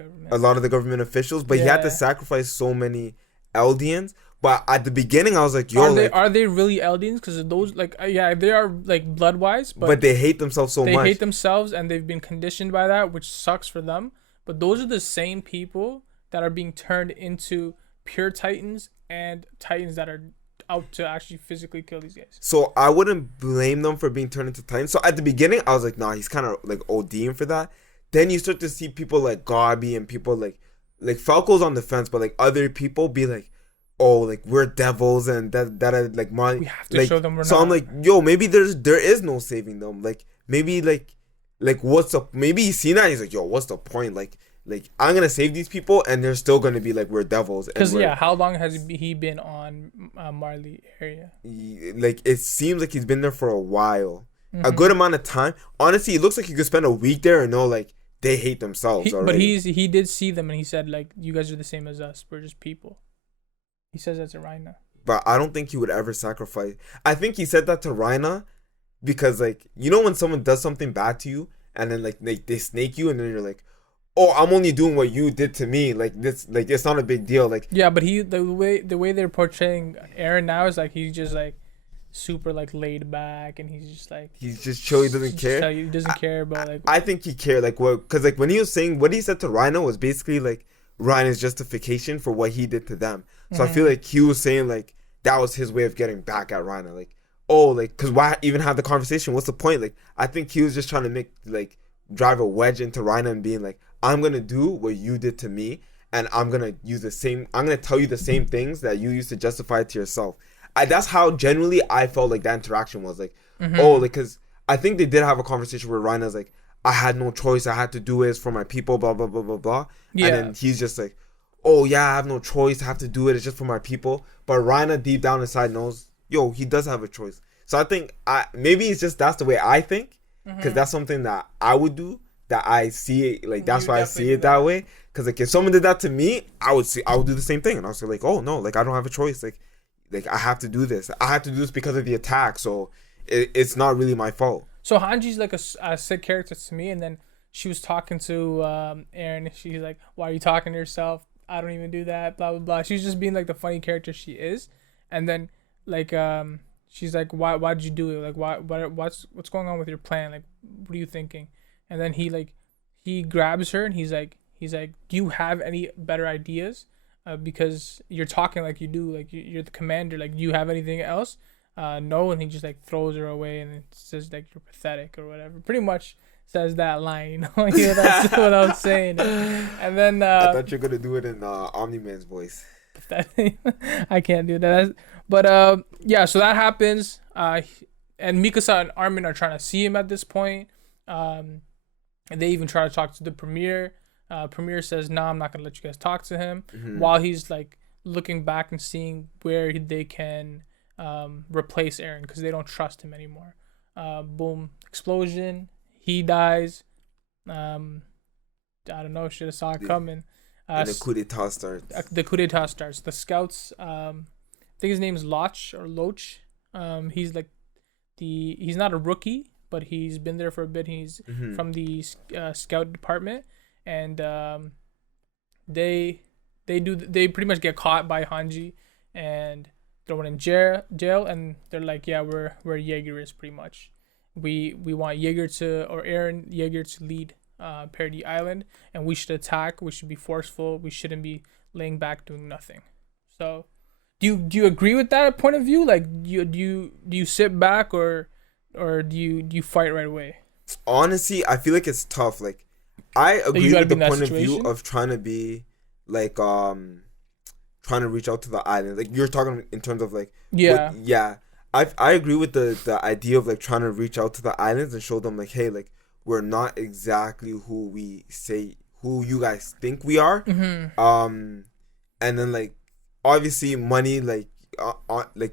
government officials. But he had to sacrifice so many Eldians. But at the beginning, I was like, "Yo, are they really Eldians? Because those, like, yeah, they are like blood wise, but they hate themselves so much. They hate themselves, and they've been conditioned by that, which sucks for them. But those are the same people that are being turned into pure Titans and Titans that are out to actually physically kill these guys. So I wouldn't blame them for being turned into Titans. So at the beginning, I was like, nah, he's kind of like ODing for that. Then you start to see people like Garby and people like Falco's on the fence, but like other people be like, oh, like we're devils and that are like Marley. We have to show them we're so not. I'm like, yo, maybe there is no saving them. Like maybe like what's up? Maybe he's seen that. He's like, yo, what's the point? Like I'm gonna save these people, and they're still gonna be like we're devils. Because how long has he been on Marley area? Like it seems like he's been there for a while, a good amount of time. Honestly, it looks like you could spend a week there and know like they hate themselves already. But he did see them, and he said like, you guys are the same as us. We're just people. He says that to Rhina. But I don't think he would ever sacrifice. I think he said that to Rhina because like you know when someone does something bad to you and then like they snake you and then you're like, oh, I'm only doing what you did to me. Like this, like it's not a big deal. Like yeah, but the way they're portraying Aaron now is like he's just like super like laid back and he's just chill. He doesn't care. He doesn't care about like. I think he cared. Like what? Because like when he was saying what he said to Rhino was basically like Rhino's justification for what he did to them. So I feel like he was saying like that was his way of getting back at Rhino. Like oh, like because why even have the conversation? What's the point? Like I think he was just trying to drive a wedge into Rhino and being like, I'm gonna do what you did to me, and I'm gonna tell you the same things that you used to justify it to yourself. That's how generally I felt like that interaction was like, oh, like because I think they did have a conversation where Rhino's like, I had no choice, I had to do it for my people, blah blah blah blah blah. Yeah. And then he's just like, oh yeah, I have no choice, I have to do it, it's just for my people. But Rhino deep down inside knows, yo, he does have a choice. So I think maybe it's just that's the way I think, because that's something that I would do. That I see it like that's why I see it that way. Because like if someone did that to me, I would do the same thing, and I was like, oh no, like I don't have a choice. like I have to do this. I have to do this because of the attack. So it's not really my fault. So Hanji's like a sick character to me, and then she was talking to Aaron. She's like, "Why are you talking to yourself? I don't even do that." Blah blah blah. She's just being like the funny character she is, and then like she's like, "Why did you do it? Like what's going on with your plan? Like what are you thinking?" And then he grabs her and he's like, "Do you have any better ideas? Because you're talking like you do, like you're the commander. Like, do you have anything else?" No, and he just like throws her away and it says like you're pathetic or whatever. Pretty much says that line, you know. That's what I was saying. And then I thought you were gonna do it in Omni-Man's voice. Pathetic. I can't do that. But yeah, so that happens. And Mikasa and Armin are trying to see him at this point. And they even try to talk to the premier. Premier says, "No, I'm not gonna let you guys talk to him." While he's like looking back and seeing where they can replace Eren because they don't trust him anymore. Boom, explosion. He dies. I don't know. Should have saw it coming. And the coup d'etat starts. The coup d'etat starts. The scouts. I think his name is Loch or Loach. He's like he's not a rookie, but he's been there for a bit. He's from the scout department, and they pretty much get caught by Hanji and thrown in jail, and they're like, "Yeah, we're Jaegerists pretty much. We want Eren Jaeger to lead Paradis Island, and we should attack. We should be forceful. We shouldn't be laying back doing nothing." So, do you agree with that point of view? Like, do you sit back or do you fight right away? Honestly, I feel like it's tough. Like, I agree with the point of view of trying to be like trying to reach out to the island. Like, you're talking in terms of like I agree with the idea of like trying to reach out to the islands and show them like, hey, like we're not exactly who you guys think we are. And then like obviously money like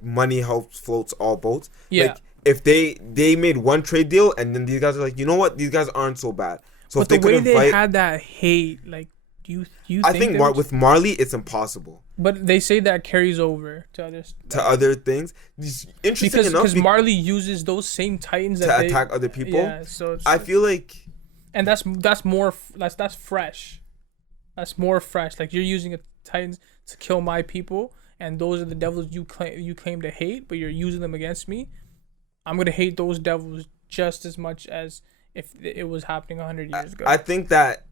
money helps floats all boats. Like if they made one trade deal and then these guys are like, you know what, these guys aren't so bad. So but if the way they had that hate, like, do you I think with Marley it's impossible. But they say that carries over to other things. Interesting enough, because Marley uses those same Titans to attack other people. Yeah, so I feel like, and that's fresh. That's more fresh. Like, you're using a Titans to kill my people, and those are the devils you claim to hate, but you're using them against me. I'm gonna hate those devils just as much as if it was happening 100 years ago. I think that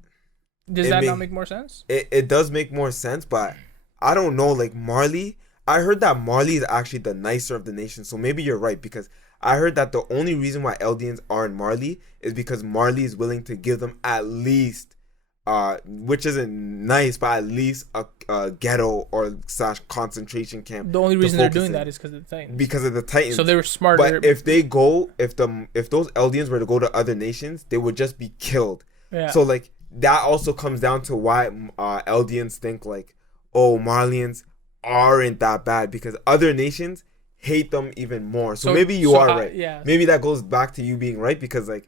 does that not make more sense? It does make more sense, but I don't know. Like Marley, I heard that Marley is actually the nicer of the nation. So maybe you're right, because I heard that the only reason why Eldians are in Marley is because Marley is willing to give them at least, which isn't nice, but at least a ghetto or / concentration camp. The only reason they're doing that is because of the Titans. Because of the Titans. So they were smarter. But if those Eldians were to go to other nations, they would just be killed. Yeah. So like that also comes down to why Eldians think like, oh, Marlians aren't that bad, because other nations hate them even more. So maybe you are right. Yeah. Maybe that goes back to you being right, because like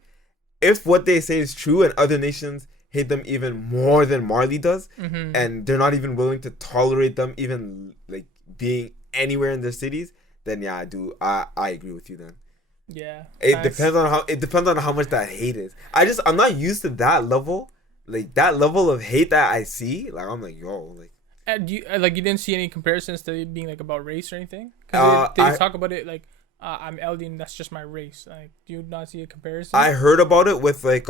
if what they say is true and other nations hate them even more than Marley does, and they're not even willing to tolerate them even like being anywhere in their cities, then yeah, I agree with you then. Yeah. It depends on how much that hate is. I'm not used to that level. Like that level of hate that I see, like I'm like, yo, like. You didn't see any comparisons to it being like about race or anything? Because they talk about it like, I'm Eldian, that's just my race. Like, do you not see a comparison? I heard about it with with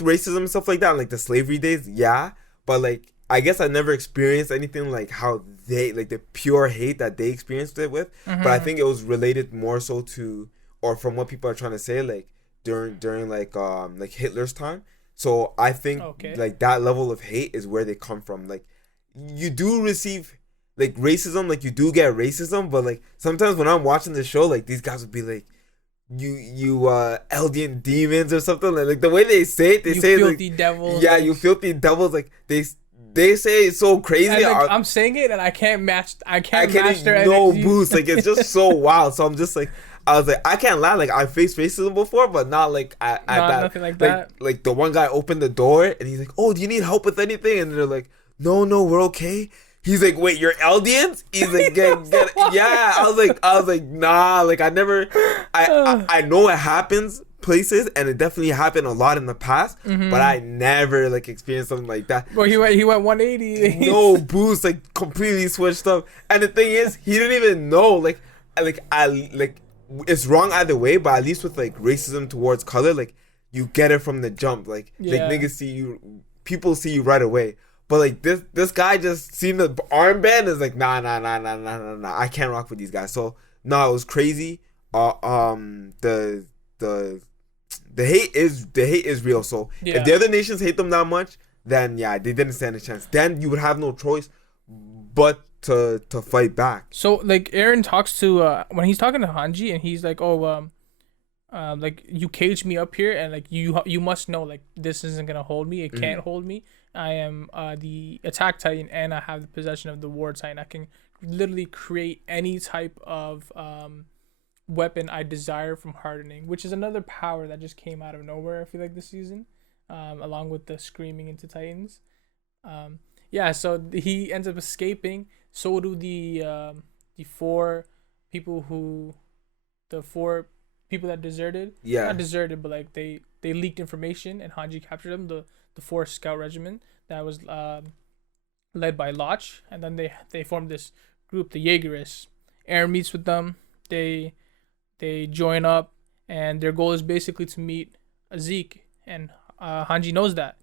racism and stuff like that, like the slavery days, yeah. But like, I guess I never experienced anything like how they like the pure hate that they experienced it with. But I think it was related more so to, or from what people are trying to say, like during like Hitler's time. So I think like that level of hate is where they come from. Like you do receive like racism, like you do get racism, but like sometimes when I'm watching the show, like these guys would be like, you Eldian demons or something, like the way they say it, you say filthy like, devils. Yeah, you filthy devils. Like they say it's so crazy. And, like, I'm saying it and I can't match their no energy. boost. Like it's just so wild. So I'm just like, I was like, I can't lie. Like I faced racism before, but not like at that. Nothing like that. Like the one guy opened the door and he's like, "Oh, do you need help with anything?" And they're like, "No, we're okay. He's like, wait, you're Eldians? He's like, get yeah. I was like, nah. Like, I know it happens places, and it definitely happened a lot in the past, but I never like experienced something like that. Well, he went 180. No boost, like completely switched up. And the thing is, he didn't even know. Like it's wrong either way, but at least with like racism towards color, like you get it from the jump. Like niggas see you, people see you right away. But like this guy just seen the armband is like nah. I can't rock with these guys. So no, it was crazy. The hate is real. So if the other nations hate them that much, then yeah, they didn't stand a chance. Then you would have no choice but to fight back. So like Aaron talks to when he's talking to Hanji, and he's like, like you caged me up here, and like you must know like this isn't gonna hold me. It can't hold me. I am the attack titan, and I have the possession of the war titan. I can literally create any type of weapon I desire from hardening, which is another power that just came out of nowhere. I feel like this season, along with the screaming into titans. So he ends up escaping. So do the four people that deserted. Yeah, not deserted, but like they leaked information, and Hanji captured them. The 4th Scout Regiment that was led by Lodge, and then they formed this group, the Jaegerists. Aaron meets with them. They join up, and their goal is basically to meet Zeke, and Hanji knows that.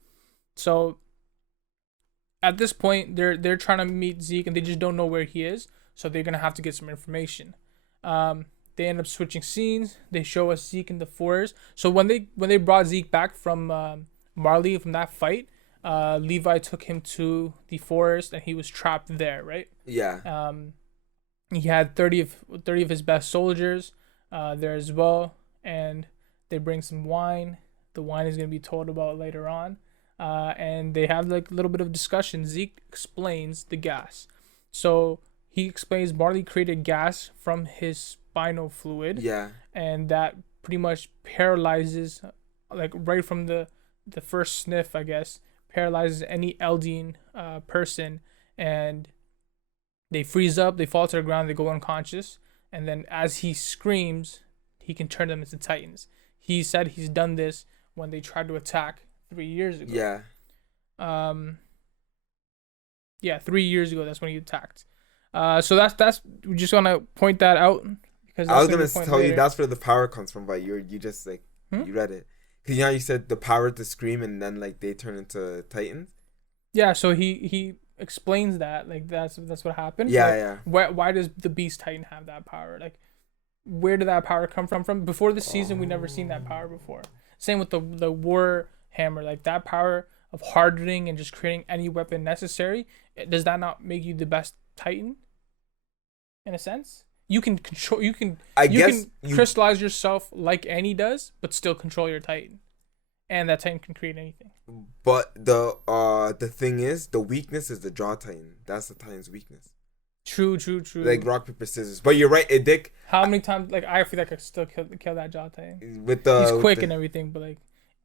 So at this point, they're trying to meet Zeke, and they just don't know where he is. So they're gonna have to get some information. They end up switching scenes. They show us Zeke in the forest. So when they brought Zeke back from Marley from that fight, Levi took him to the forest, and he was trapped there, right? Yeah. He had 30 of his best soldiers there as well, and they bring some wine. The wine is going to be told about later on, and they have like a little bit of discussion. Zeke explains the gas. So he explains Marley created gas from his spinal fluid. Yeah. And that pretty much paralyzes, like right from the first sniff, I guess, paralyzes any Eldian person, and they freeze up, they fall to the ground, they go unconscious, and then as he screams, he can turn them into titans. He said he's done this when they tried to attack 3 years ago. Yeah. 3 years ago, that's when he attacked. So that's we just want to point that out, because I was gonna tell you that's where the power comes from, but you just like you read it. Cause you said the power to scream, and then like they turn into titans. Yeah, so he explains that like that's what happened. Yeah, like, why does the Beast Titan have that power? Like, where did that power come from? Before the season, we never seen that power before. Same with the War Hammer, like that power of hardening and just creating any weapon necessary. Does that not make you the best Titan? In a sense, you can control. You can crystallize yourself like Annie does, but still control your Titan, and that Titan can create anything. But the thing is, the weakness is the Jaw Titan. That's the Titan's weakness. True. Like rock paper scissors. But you're right, Dick. How many times? Like I feel like I could still kill that Jaw Titan. He's quick and everything, but like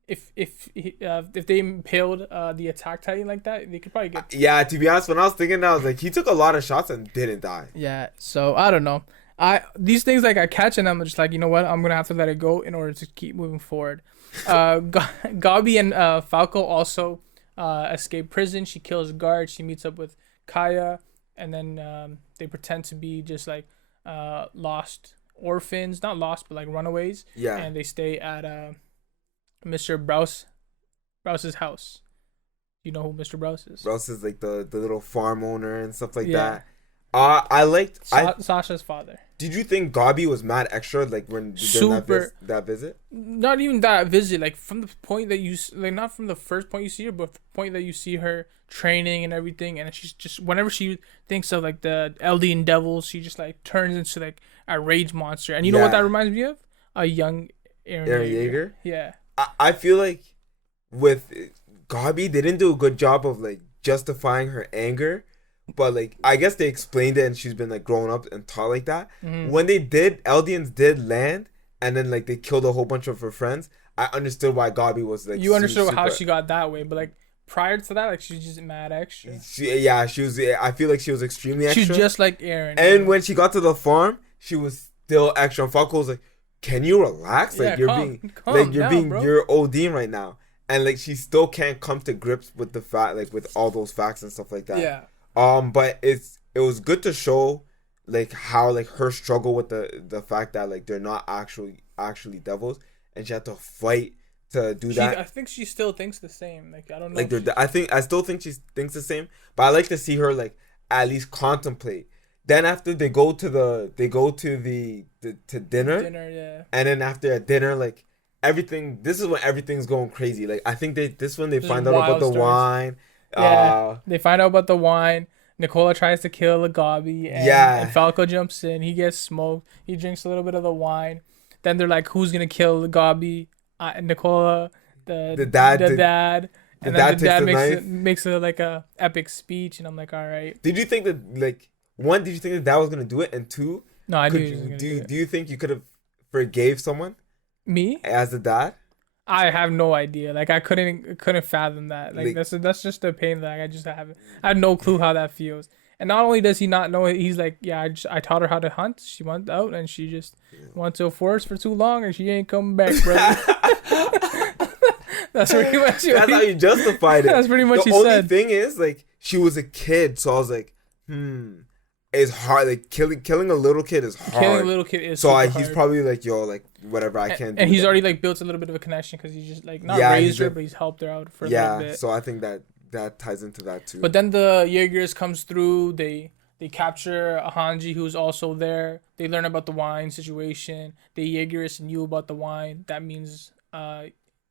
if they impaled the attack Titan like that, they could probably get. Yeah, to be honest, when I was thinking that, I was like, he took a lot of shots and didn't die. Yeah, so I don't know. These things like I catch, and I'm just like, you know what? I'm gonna have to let it go in order to keep moving forward. Gabi and Falco also escape prison. She kills a guard. She meets up with Kaya, and then they pretend to be just like lost orphans, not lost, but like runaways. Yeah. And they stay at Mr. Browse's house. You know who Mr. Browse is? Browse is like the little farm owner and stuff like that. I liked Sasha's father. Did you think Gabi was mad extra like when that visit? Not even that visit. Like from the point that you like, not from the first point you see her, but the point that you see her training and everything, and she's just whenever she thinks of like the Eldian devils, she just like turns into like a rage monster. And you know what that reminds me of? A young Aaron Yeager. Yeah. I feel like with Gabi, they didn't do a good job of like justifying her anger. But like I guess they explained it, and she's been like grown up and taught like that. Mm-hmm. When Eldians did land, and then like they killed a whole bunch of her friends, I understood why Gabi was like. You understood how she got that way, but like prior to that, like she's just mad extra. She was. I feel like she was extremely extra. She's just like Aaron. And when she got to the farm, she was still extra. And Falco was like, "Can you relax? Like you're you're ODing right now." And like she still can't come to grips with the fact, like with all those facts and stuff like that. Yeah. But it was good to show like how like her struggle with the fact that like they're not actually devils, and she had to fight to do that. I think she still thinks the same. Like I don't know. Like I still think she thinks the same, but I like to see her like at least contemplate. Then after they go to dinner. Dinner, yeah. And then after dinner, like everything. This is when everything's going crazy. Like I think this when they find out about the wine. Yeah, they find out about the wine. Nicola tries to kill Agabi, and Falco jumps in. He gets smoked. He drinks a little bit of the wine. Then they're like, "Who's gonna kill Agabi?" Nicola, the dad. And then the dad makes a epic speech, and I'm like, all right. Did you think that like one? Did you think that dad was gonna do it? And two, no, I knew he was gonna do it. Do you think you could have forgave someone? Me as the dad? I have no idea. Like I couldn't fathom that. Like that's just the pain that I had no clue how that feels. And not only does he not know it, he's like, yeah, I taught her how to hunt. She went out and she just went to a forest for too long and she ain't coming back, bro. That's pretty much That's how you justified it. That's pretty much the only thing is like she was a kid, so I was like, it's hard. Like killing a little kid is hard. Killing a little kid is so he's probably like, yo, like whatever, I can't do. And he's already like built a little bit of a connection because he's just like not raised her, but he's helped her out for a little bit. So I think that ties into that too. But then the Jaegers comes through. They capture Hanji, who's also there. They learn about the wine situation. The Jaegers knew about the wine. That means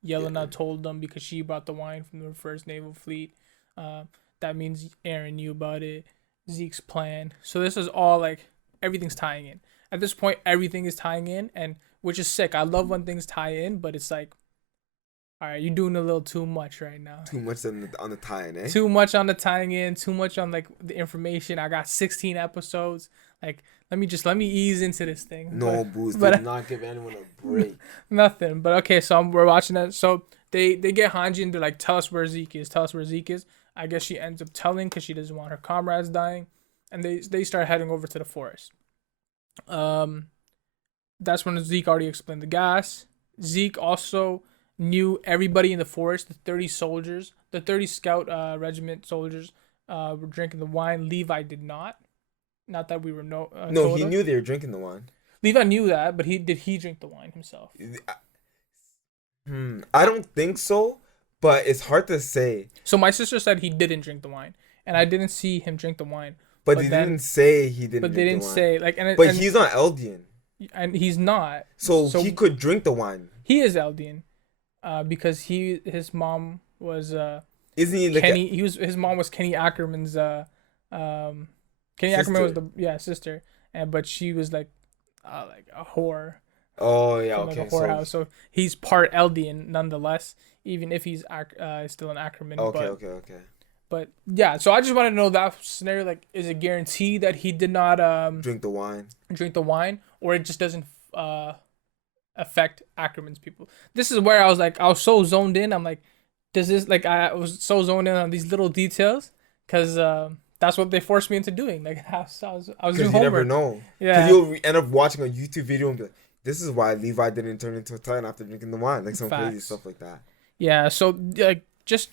Yelena told them because she brought the wine from the first naval fleet. That means Eren knew about it. Zeke's plan. So this is all like everything's tying in. At this point, everything is tying in, and which is sick. I love when things tie in, but it's like, all right, you're doing a little too much right now. Too much on the tying, eh? Too much on the tying in. Too much on like the information. I got 16 episodes. Like, let me ease into this thing. No, Boost did not give anyone a break. Nothing. But okay, so we're watching that. So they get Hanji and they're like, tell us where Zeke is. Tell us where Zeke is. I guess she ends up telling because she doesn't want her comrades dying, and they start heading over to the forest. That's when Zeke already explained the gas. Zeke also knew everybody in the forest, the 30 soldiers, the 30 scout regiment soldiers were drinking the wine. Levi did not. Not that we were no, he knew they were drinking the wine. Levi knew that, but did he drink the wine himself? I don't think so, but it's hard to say. So my sister said he didn't drink the wine, and I didn't see him drink the wine. But they didn't say he didn't. But they didn't say like. But he's not Eldian. And he's not. So he could drink the wine. He is Eldian, because his mom was. Isn't he like Kenny? His mom was Kenny Ackerman's. Kenny Ackerman was the sister, but she was like a whore. Oh yeah, from, okay. Like a whorehouse. So he's part Eldian nonetheless, even if he's still an Ackerman. Okay. But yeah, so I just wanted to know that scenario. Like, is it guaranteed that he did not drink the wine, or it just doesn't affect Ackerman's people? This is where I was so zoned in. I'm like, does this like I was so zoned in on these little details because that's what they forced me into doing. Like I was doing homework. Because you never know. Yeah. Because you'll end up watching a YouTube video and be like, this is why Levi didn't turn into a Titan after drinking the wine. Like some crazy stuff like that. Yeah. So like.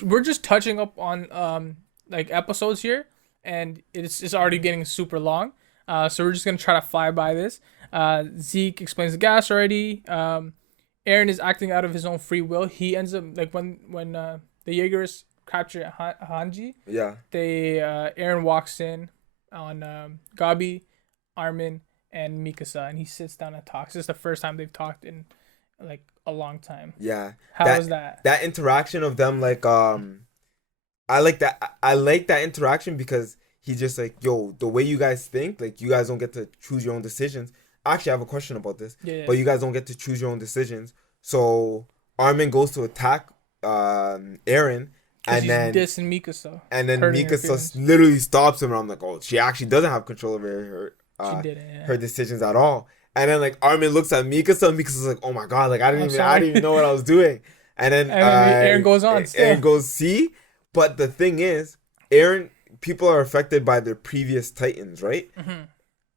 We're just touching up on like episodes here, and it's already getting super long. So we're just gonna try to fly by this. Zeke explains the gas already. Eren is acting out of his own free will. He ends up like when the Jaegers capture Hanji. Yeah. Eren walks in on Gabi, Armin, and Mikasa, and he sits down and talks. This is the first time they've talked in like a long time. Yeah. How was that? That interaction of them, like, I like that. I like that interaction because he's just like, yo, the way you guys think, like, you guys don't get to choose your own decisions. Actually, I have a question about this. Yeah. But you guys don't get to choose your own decisions. So Armin goes to attack Eren, and then dissing Mikasa. And then Mikasa literally stops him, and I'm like, oh, she actually doesn't have control over her decisions at all. And then like Armin looks at Mikasa, and Mikasa's like, "Oh my god! Like I didn't even know what I was doing." And then Eren goes on. Eren goes see, But the thing is, Aaron, people are affected by their previous Titans, right? Mm-hmm.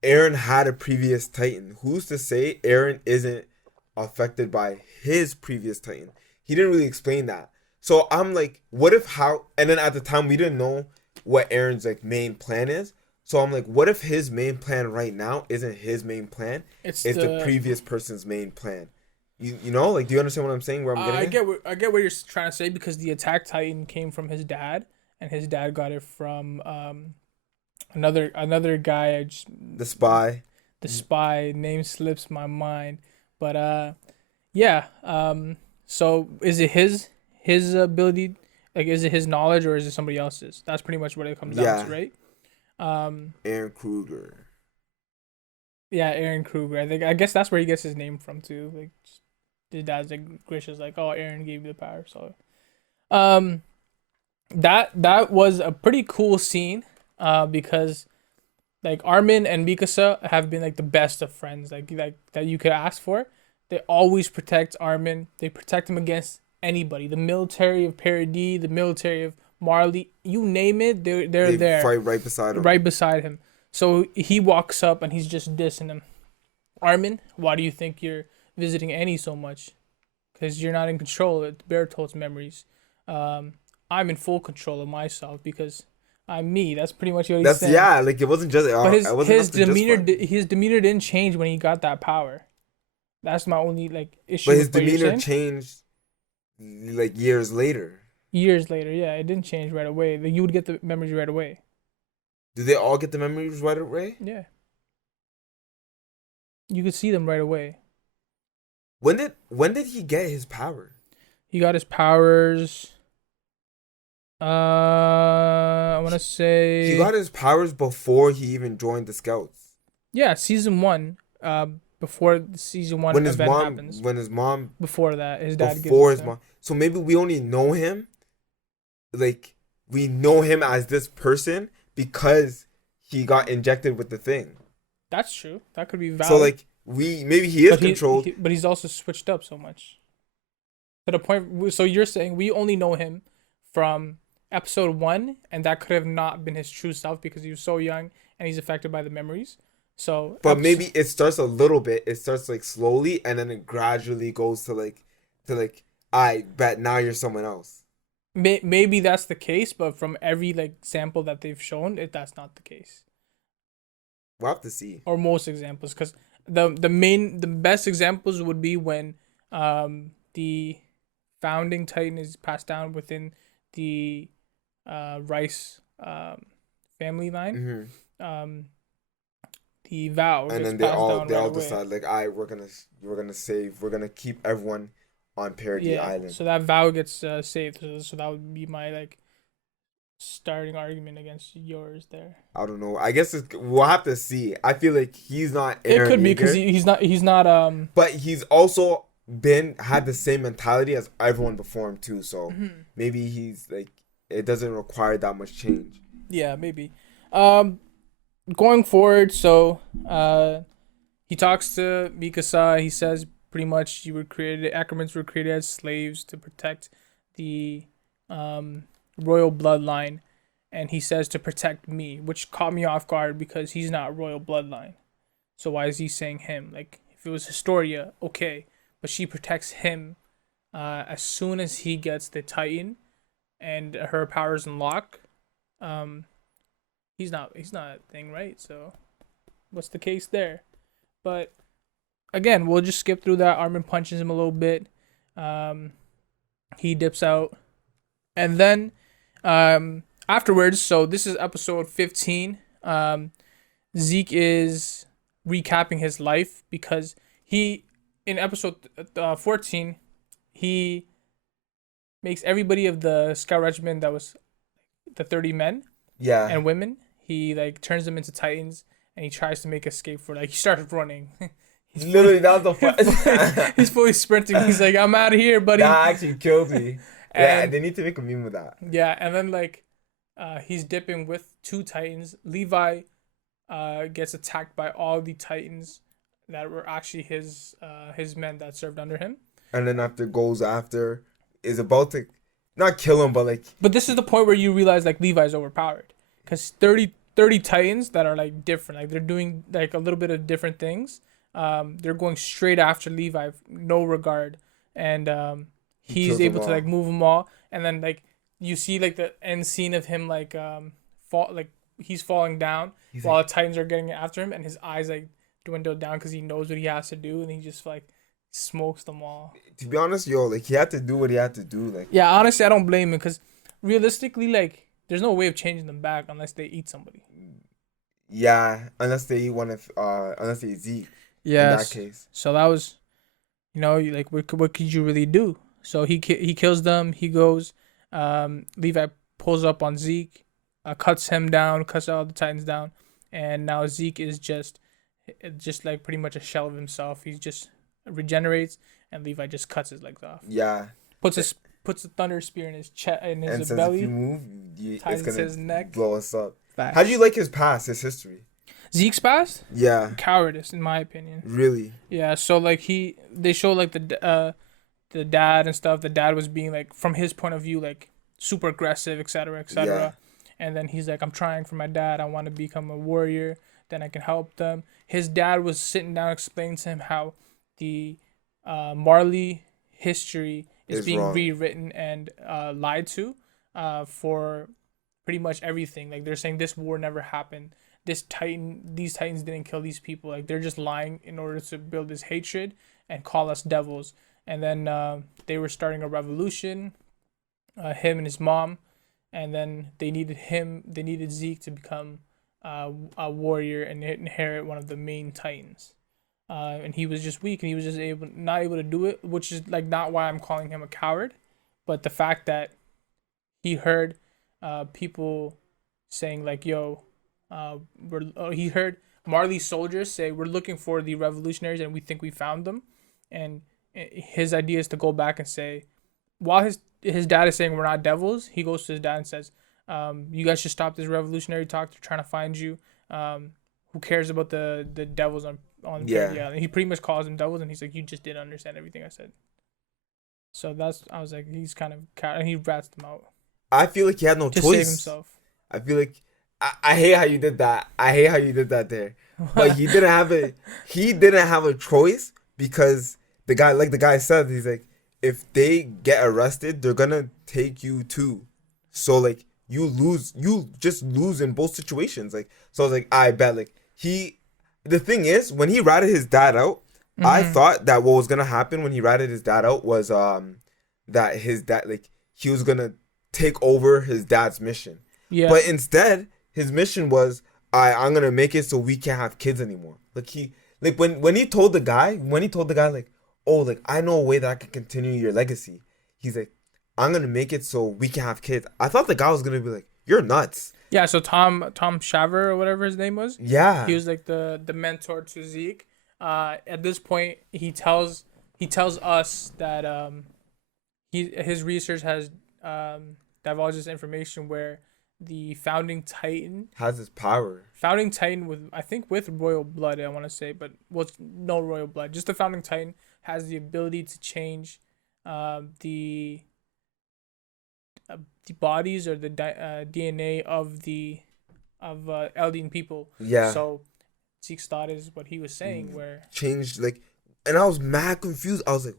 Aaron had a previous Titan. Who's to say Aaron isn't affected by his previous Titan? He didn't really explain that. So I'm like, what if how? And then at the time we didn't know what Aaron's like main plan is. So I'm like, what if his main plan right now isn't his main plan? It's the previous person's main plan. You know, like, do you understand what I'm saying? Where I'm getting? I get what you're trying to say, because the Attack Titan came from his dad, and his dad got it from another guy. The spy. The spy name slips my mind, but yeah. So is it his ability? Like, is it his knowledge, or is it somebody else's? That's pretty much what it comes down to, right? Aaron Kruger. Yeah, Aaron Kruger. I guess that's where he gets his name from too. Like, his dad's like gracious, like, oh, Aaron gave you the power. So, that was a pretty cool scene, because like Armin and Mikasa have been like the best of friends, like that you could ask for. They always protect Armin. They protect him against anybody. The military of Paradis, the military of Marley, you name it, they're there. Fight right beside him. Right beside him. So he walks up and he's just dissing him. Armin, why do you think you're visiting Annie so much? Because you're not in control of Bertolt's memories. I'm in full control of myself because I'm me. That's pretty much what he's saying. Yeah, like, it wasn't just. But his demeanor didn't change when he got that power. That's my only like issue. But his demeanor changed like years later. Years later, yeah, it didn't change right away. Like, you would get the memories right away. Do they all get the memories right away? Yeah. You could see them right away. When did he get his power? He got his powers. I want to say he got his powers before he even joined the Scouts. Yeah, season 1. Before the season 1 event happens. When his mom. Before that, his dad. Before his mom. So maybe we only know him. Like, we know him as this person because he got injected with the thing. That's true. That could be valid. So like, maybe he is controlled. But he's also switched up so much. To the point. So you're saying we only know him from episode 1, and that could have not been his true self because he was so young and he's affected by the memories. So, but maybe it starts a little bit. It starts like slowly, and then it gradually goes to like, I bet now you're someone else. Maybe that's the case, but from every like sample that they've shown, that's not the case. We'll have to see. Or most examples, because the best examples would be when the founding Titan is passed down within the Rice family line. Mm-hmm. The vow, and then they all decide like, we're gonna keep everyone on Paradis Island. So that vow gets saved. So that would be my like starting argument against yours there. I don't know. I guess we'll have to see. I feel like he's not Aaron. It could be because he's not. But he's also had the same mentality as everyone before him too. So maybe he's like, it doesn't require that much change. Yeah, maybe. Going forward, so he talks to Mikasa. He says pretty much Ackermans were created as slaves to protect the royal bloodline, and he says to protect me, which caught me off guard because he's not royal bloodline. So why is he saying him? Like, if it was Historia, okay, but she protects him as soon as he gets the Titan and her powers unlock. He's not a thing, right? So what's the case there? But again, we'll just skip through that. Armin punches him a little bit. He dips out. And then afterwards, so this is episode 15. Zeke is recapping his life because in episode 14, he makes everybody of the scout regiment that was the 30 men and women, he like turns them into Titans, and he tries to make escape for he starts running. Literally, that was the he's fully sprinting. He's like, I'm out of here, buddy. That actually killed me. Yeah, they need to make a meme with that. Yeah, and then he's dipping with 2 Titans. Levi gets attacked by all the Titans that were actually his men that served under him. And then is not kill him, but like But this is the point where you realize like Levi's overpowered, because 30 Titans that are like different, like they're doing like a little bit of different things. They're going straight after Levi, no regard, and he he's killed them able to all. like move them all, and then like you see like the end scene of him like fall, like he's falling down He's while like, the Titans are getting after him, and his eyes like dwindle down because he knows what he has to do, and he just like smokes them all. to be honest, yo, like he had to do what he had to do. Like, Yeah, honestly, I don't blame him because realistically, like, there's no way of changing them back unless they eat somebody. yeah, unless they eat unless they eat Zeke. In that Yes. case, So that was, like, what could you really do? So he kills them. He goes. Levi pulls up on Zeke, cuts him down, cuts all the Titans down, and now Zeke is just like pretty much a shell of himself. He's just regenerates, and Levi just cuts his legs off. yeah, Puts the thunder spear in his chest, in and his says if you belly, move, ties it's it to gonna his neck. blow us up. Facts. How do you like his past, his history? Zeke's past? Yeah, Cowardice, in my opinion. really. Yeah, so like they show like the dad and stuff. The dad was being like, from his point of view, like super aggressive, etc., etc. Yeah. And then he's like, I'm trying for my dad. I want to become a warrior. Then I can help them. His dad was sitting down explaining to him how the Marley history is Is being wrong. rewritten and lied to for pretty much everything. Like they're saying this war never happened. These Titans didn't kill these people. Like they're just lying in order to build this hatred and call us devils. And then they were starting a revolution, him and his mom, and then they needed Zeke to become a warrior and inherit one of the main Titans. And he was just weak, and he was just not able to do it, which is like not why I'm calling him a coward, but the fact that he heard people saying like, "Yo, he heard Marley's soldiers say we're looking for the revolutionaries, and we think we found them," and his idea is to go back and say, while his dad is saying we're not devils, he goes to his dad and says, "You guys should stop this revolutionary talk. They're trying to find you. Who cares about the devils on Yeah. yeah?" And he pretty much calls them devils, and he's like, "You just didn't understand everything I said." So I was like, he's kind of and he rats them out I feel like he had no to choice. save himself. I feel like I hate how you did that. I hate how you did that there. But he didn't have a choice because the guy said, he's like, if they get arrested, they're gonna take you too. So like you just lose in both situations. Like, so I was like, I bet like the thing is, when he ratted his dad out, I thought that what was gonna happen when he ratted his dad out was that his dad, like, he was gonna take over his dad's mission. Yeah. But instead, his mission was, I'm gonna make it so we can't have kids anymore. Like when he told the guy like, oh, like, I know a way that I can continue your legacy. He's like, I'm gonna make it so we can have kids. I thought the guy was gonna be like, you're nuts. Yeah, so Tom Shaver or whatever his name was. Yeah. He was like the mentor to Zeke. At this point, he tells us that his research has divulged this information where the founding Titan Has his power. with royal blood, I want to say, but no royal blood. Just the founding Titan has the ability to change the bodies or the DNA of Eldian people. Yeah. So Zeke's thought is what he was saying, where Changed, like, and I was mad confused. I was like,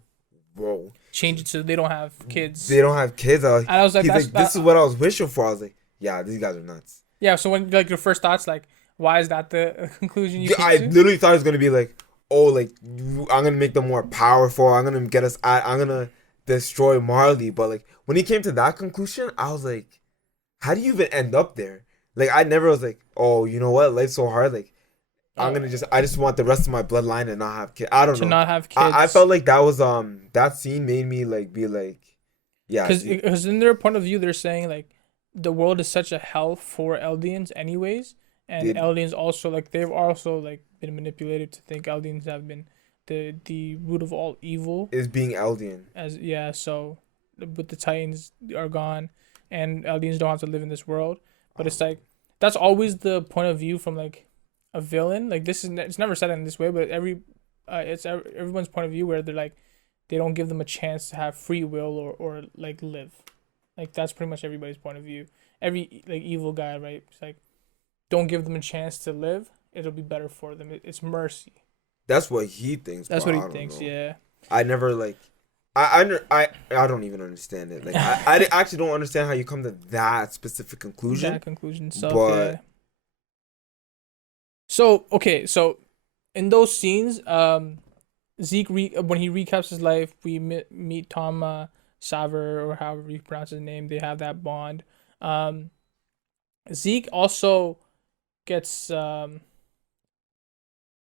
whoa. change it so they don't have kids. They don't have kids. And I was like, he's like, this is what I was wishing for. I was like, yeah, these guys are nuts. Yeah. So when like your first thoughts, like, why is that the conclusion you came I to? literally thought it was gonna be like, oh, like, I'm gonna make them more powerful. I'm gonna destroy Marley. But like when he came to that conclusion, I was like, how do you even end up there? Like, I never was like, oh, you know what? Life's so hard. Like, I just want the rest of my bloodline to not have kids. I don't know. To not have kids. I felt like that was that scene made me like be like, yeah. Because in their point of view, they're saying like the world is such a hell for Eldians anyways, and Eldians also like they've also like been manipulated to think Eldians have been the root of all evil. Is being Eldian. So but the Titans are gone, and Eldians don't have to live in this world. But it's like that's always the point of view from like a villain. Like it's never said in this way, but it's everyone's point of view where they're like they don't give them a chance to have free will or like live. Like that's pretty much everybody's point of view. Every like evil guy, right? It's like don't give them a chance to live. It'll be better for them. It's mercy. That's what he thinks. That's But what he I don't thinks. know. Yeah. I never like. I don't even understand it. Like I actually don't understand how you come to that specific conclusion. That conclusion. So But yeah. So okay, so in those scenes, Zeke when he recaps his life, we meet Tom Saver or however you pronounce his name. They have that bond. Zeke also gets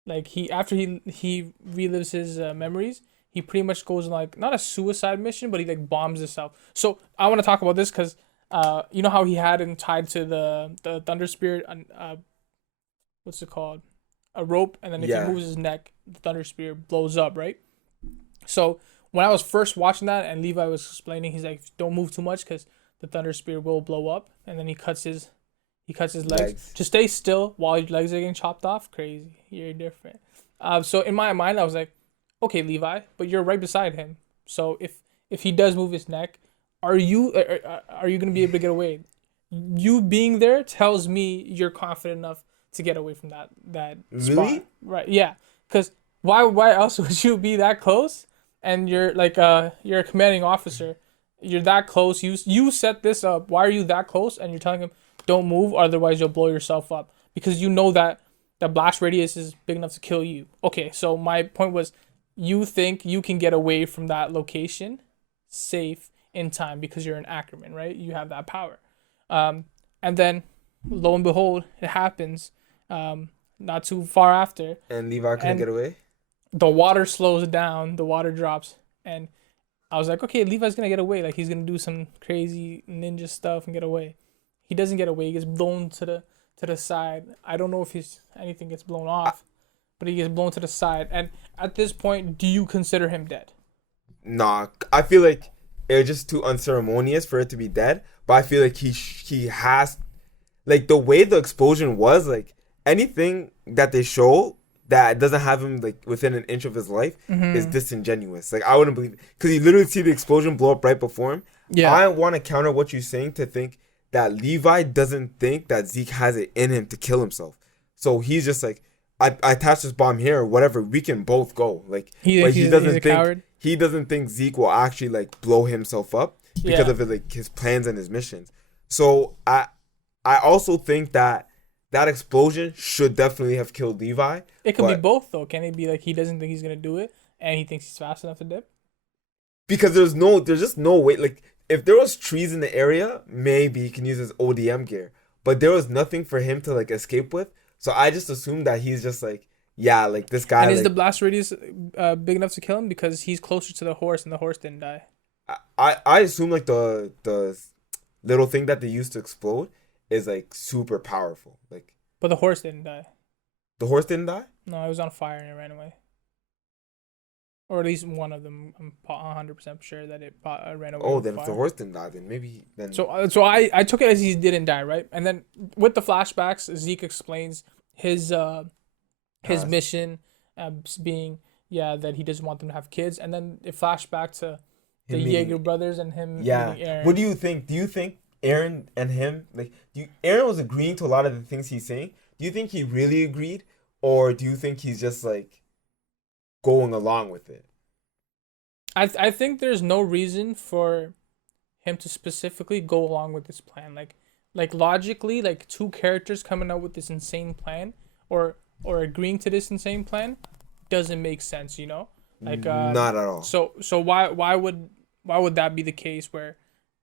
like he after he relives his memories. He pretty much goes on like not a suicide mission, but he like bombs himself. So I want to talk about this because you know how he had him tied to the Thunder Spirit what's it called? A rope, and then if he moves his neck, the Thunder Spirit blows up, right? So when I was first watching that, and Levi was explaining, he's like, "Don't move too much, because the Thunder Spirit will blow up." And then he cuts his legs. Just stay still while your legs are getting chopped off. Crazy, you're different. So in my mind, I was like, "Okay, Levi, but you're right beside him. So if he does move his neck, are you gonna be able to get away? You being there tells me you're confident enough to get away from that really? spot. Right? Yeah. Because why else would you be that close? And you're like you're a commanding officer. You're that close. You set this up. Why are you that close? And you're telling him don't move, otherwise you'll blow yourself up because you know that the blast radius is big enough to kill you. Okay, so my point was, you think you can get away from that location safe in time because you're an Ackerman, right? You have that power. And then lo and behold, it happens. Not too far after. And Levi couldn't get away? The water slows down, the water drops, and I was like, okay, Levi's gonna get away. Like he's gonna do some crazy ninja stuff and get away. He doesn't get away. He gets blown to the side. I don't know if anything gets blown off, but he gets blown to the side. And at this point, do you consider him dead? Nah, I feel like it was just too unceremonious for it to be dead. But I feel like he has, like the way the explosion was, like anything that they show that doesn't have him like within an inch of his life is disingenuous. Like I wouldn't believe it because you literally see the explosion blow up right before him. Yeah, I want to counter what you're saying to think that Levi doesn't think that Zeke has it in him to kill himself. So he's just like, I attached this bomb here or whatever. We can both go. Like, he doesn't think he doesn't think Zeke will actually like blow himself up because of like his plans and his missions. So I also think that explosion should definitely have killed Levi. It could be both though. Can it be like he doesn't think he's gonna do it and he thinks he's fast enough to dip? Because there's just no way. Like if there was trees in the area, maybe he can use his ODM gear. But there was nothing for him to like escape with. So I just assumed that he's just like, yeah, like this guy. And is like, the blast radius big enough to kill him because he's closer to the horse and the horse didn't die? I assume like the little thing that they used to explode is like super powerful. Like, but the horse didn't die. The horse didn't die? No, it was on fire and it ran away. Or at least one of them. I'm 100% sure that it ran away. Oh, then if the horse didn't die, then maybe then. So I took it as he didn't die, right? And then with the flashbacks, Zeke explains his mission being that he doesn't want them to have kids, and then it flashed back to the Jaeger brothers and him. Yeah. Aaron. What do you think? Do you think Aaron and him Aaron was agreeing to a lot of the things he's saying? Do you think he really agreed, or do you think he's just like going along with it? I think there's no reason for him to specifically go along with this plan. Like logically, like two characters coming out with this insane plan or agreeing to this insane plan doesn't make sense, you know? Like not at all. So why would that be the case where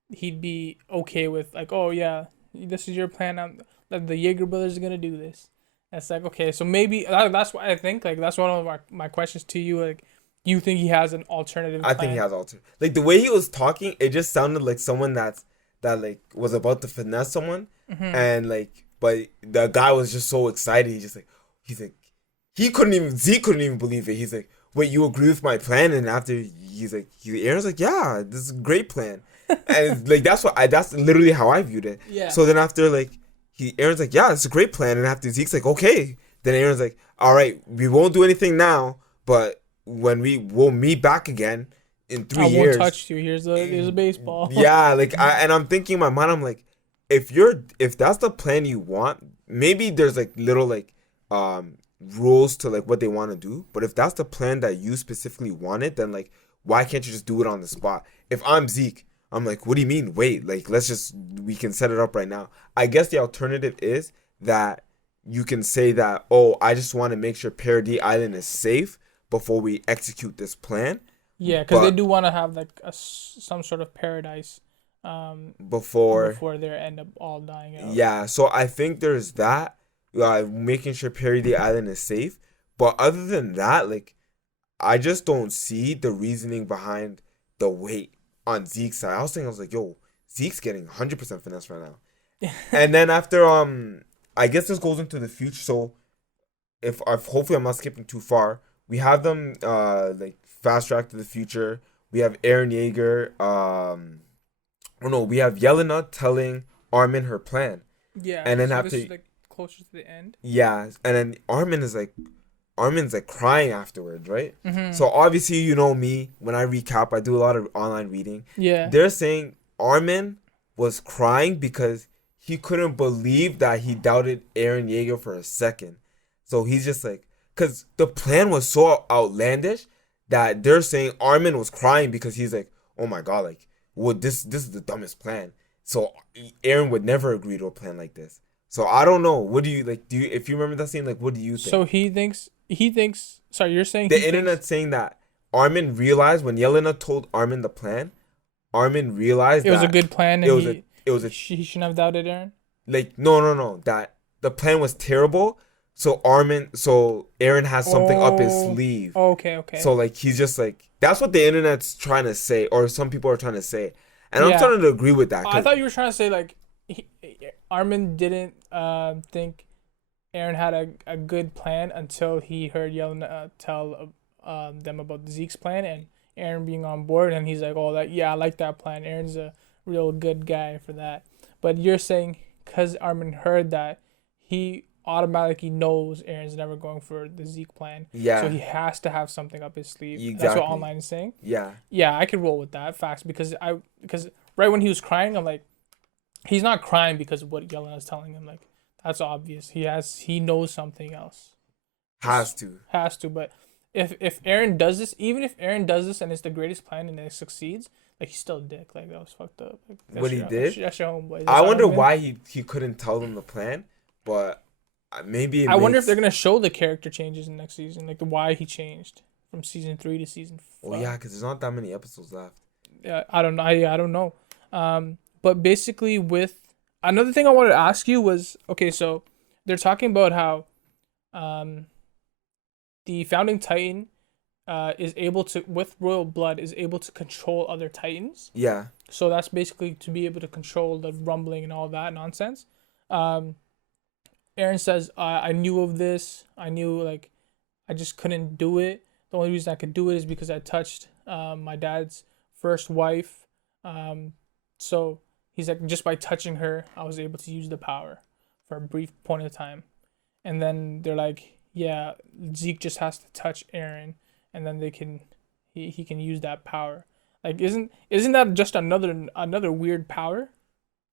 he'd be okay with like, oh yeah, this is your plan. The Jaeger brothers are gonna do this. It's like, okay, so maybe that's why I think like that's one of my questions to you. Like, you think he has an alternative plan? I think he has alternative. Like the way he was talking, it just sounded like someone that like was about to finesse someone, and like, but the guy was just so excited. He's like Zeke couldn't even believe it. He's like, wait, you agree with my plan? And after Aaron's like, yeah, this is a great plan, and like that's literally how I viewed it. Yeah. So then after like. Aaron's like, yeah, it's a great plan. And after Zeke's like, okay. Then Aaron's like, all right, we won't do anything now, but when we'll meet back again, in I 3 won't years. touch you. Here's a baseball. Yeah, like I'm thinking in my mind, I'm like, if that's the plan you want, maybe there's like little like rules to like what they want to do. But if that's the plan that you specifically wanted, then like why can't you just do it on the spot? If I'm Zeke, I'm like, what do you mean? Wait, like we can set it up right now. I guess the alternative is that you can say that, oh, I just want to make sure Paradis Island is safe before we execute this plan. Yeah, because they But do want to have like some sort of paradise, before, before they end up all dying out. yeah, so I think there's that, making sure Paradis Island is safe. But other than that, like, I just don't see the reasoning behind the weight on Zeke's side. I was like, yo, Zeke's getting 100% finesse right now. And then after, I guess this goes into the future. So if hopefully I'm not skipping too far, we have them like fast track to the future. We have Aaron Yeager. Oh no, we have Yelena telling Armin her plan, Yeah, and then so after, this is like closer to the end. yeah, and then Armin's like crying afterwards, right? Mm-hmm. So obviously, you know me, when I recap, I do a lot of online reading. Yeah. They're saying Armin was crying because he couldn't believe that he doubted Aaron Yeager for a second. So he's just like, because the plan was so outlandish that they're saying Armin was crying because he's like, oh my god, like, well, this is the dumbest plan. So Aaron would never agree to a plan like this. So I don't know. What do you like? Do you, if you remember that scene, like, what do you think? So he thinks. Sorry, you're saying The internet saying that Armin realized when Yelena told Armin the plan, Armin realized it was that a good plan, it and was he shouldn't have doubted Aaron. like no, that the plan was terrible. So Aaron has something up his sleeve. Okay. So like he's just like, that's what the internet's trying to say, or some people are trying to say, and I'm Yeah. starting to agree with that. I thought you were trying to say like Armin didn't think Aaron had a good plan until he heard Yelena tell them about Zeke's plan and Aaron being on board, and he's like, oh, that, yeah, I like that plan. Aaron's a real good guy for that. But you're saying because Armin heard that, he automatically knows Aaron's never going for the Zeke plan. Yeah. So he has to have something up his sleeve. Exactly. That's what online is saying. Yeah. Yeah, I could roll with that facts because right when he was crying, I'm like, he's not crying because of what Yelena's telling him. Like, that's obvious. He knows something else. Has to. But if Aaron does this, even if Aaron does this and it's the greatest plan and it succeeds, like, he's still a dick. Like, that was fucked up. Like, What he did? That's your homeboy. I wonder why he couldn't tell them the plan, but maybe I wonder if they're gonna show the character changes in next season, like the why he changed from season 3 to season 5. Oh yeah, because there's not that many episodes left. Yeah, I don't know. I don't know. But basically, with another thing I wanted to ask you was, okay, so they're talking about how, the founding Titan, is able to, with royal blood, is able to control other Titans. Yeah. So that's basically to be able to control the rumbling and all that nonsense. Aaron says, I knew of this. I knew, like, I just couldn't do it. The only reason I could do it is because I touched my dad's first wife. So he's like, just by touching her, I was able to use the power for a brief point of time. And then they're like, yeah, Zeke just has to touch Aaron, and then he can use that power. Like, isn't that just another weird power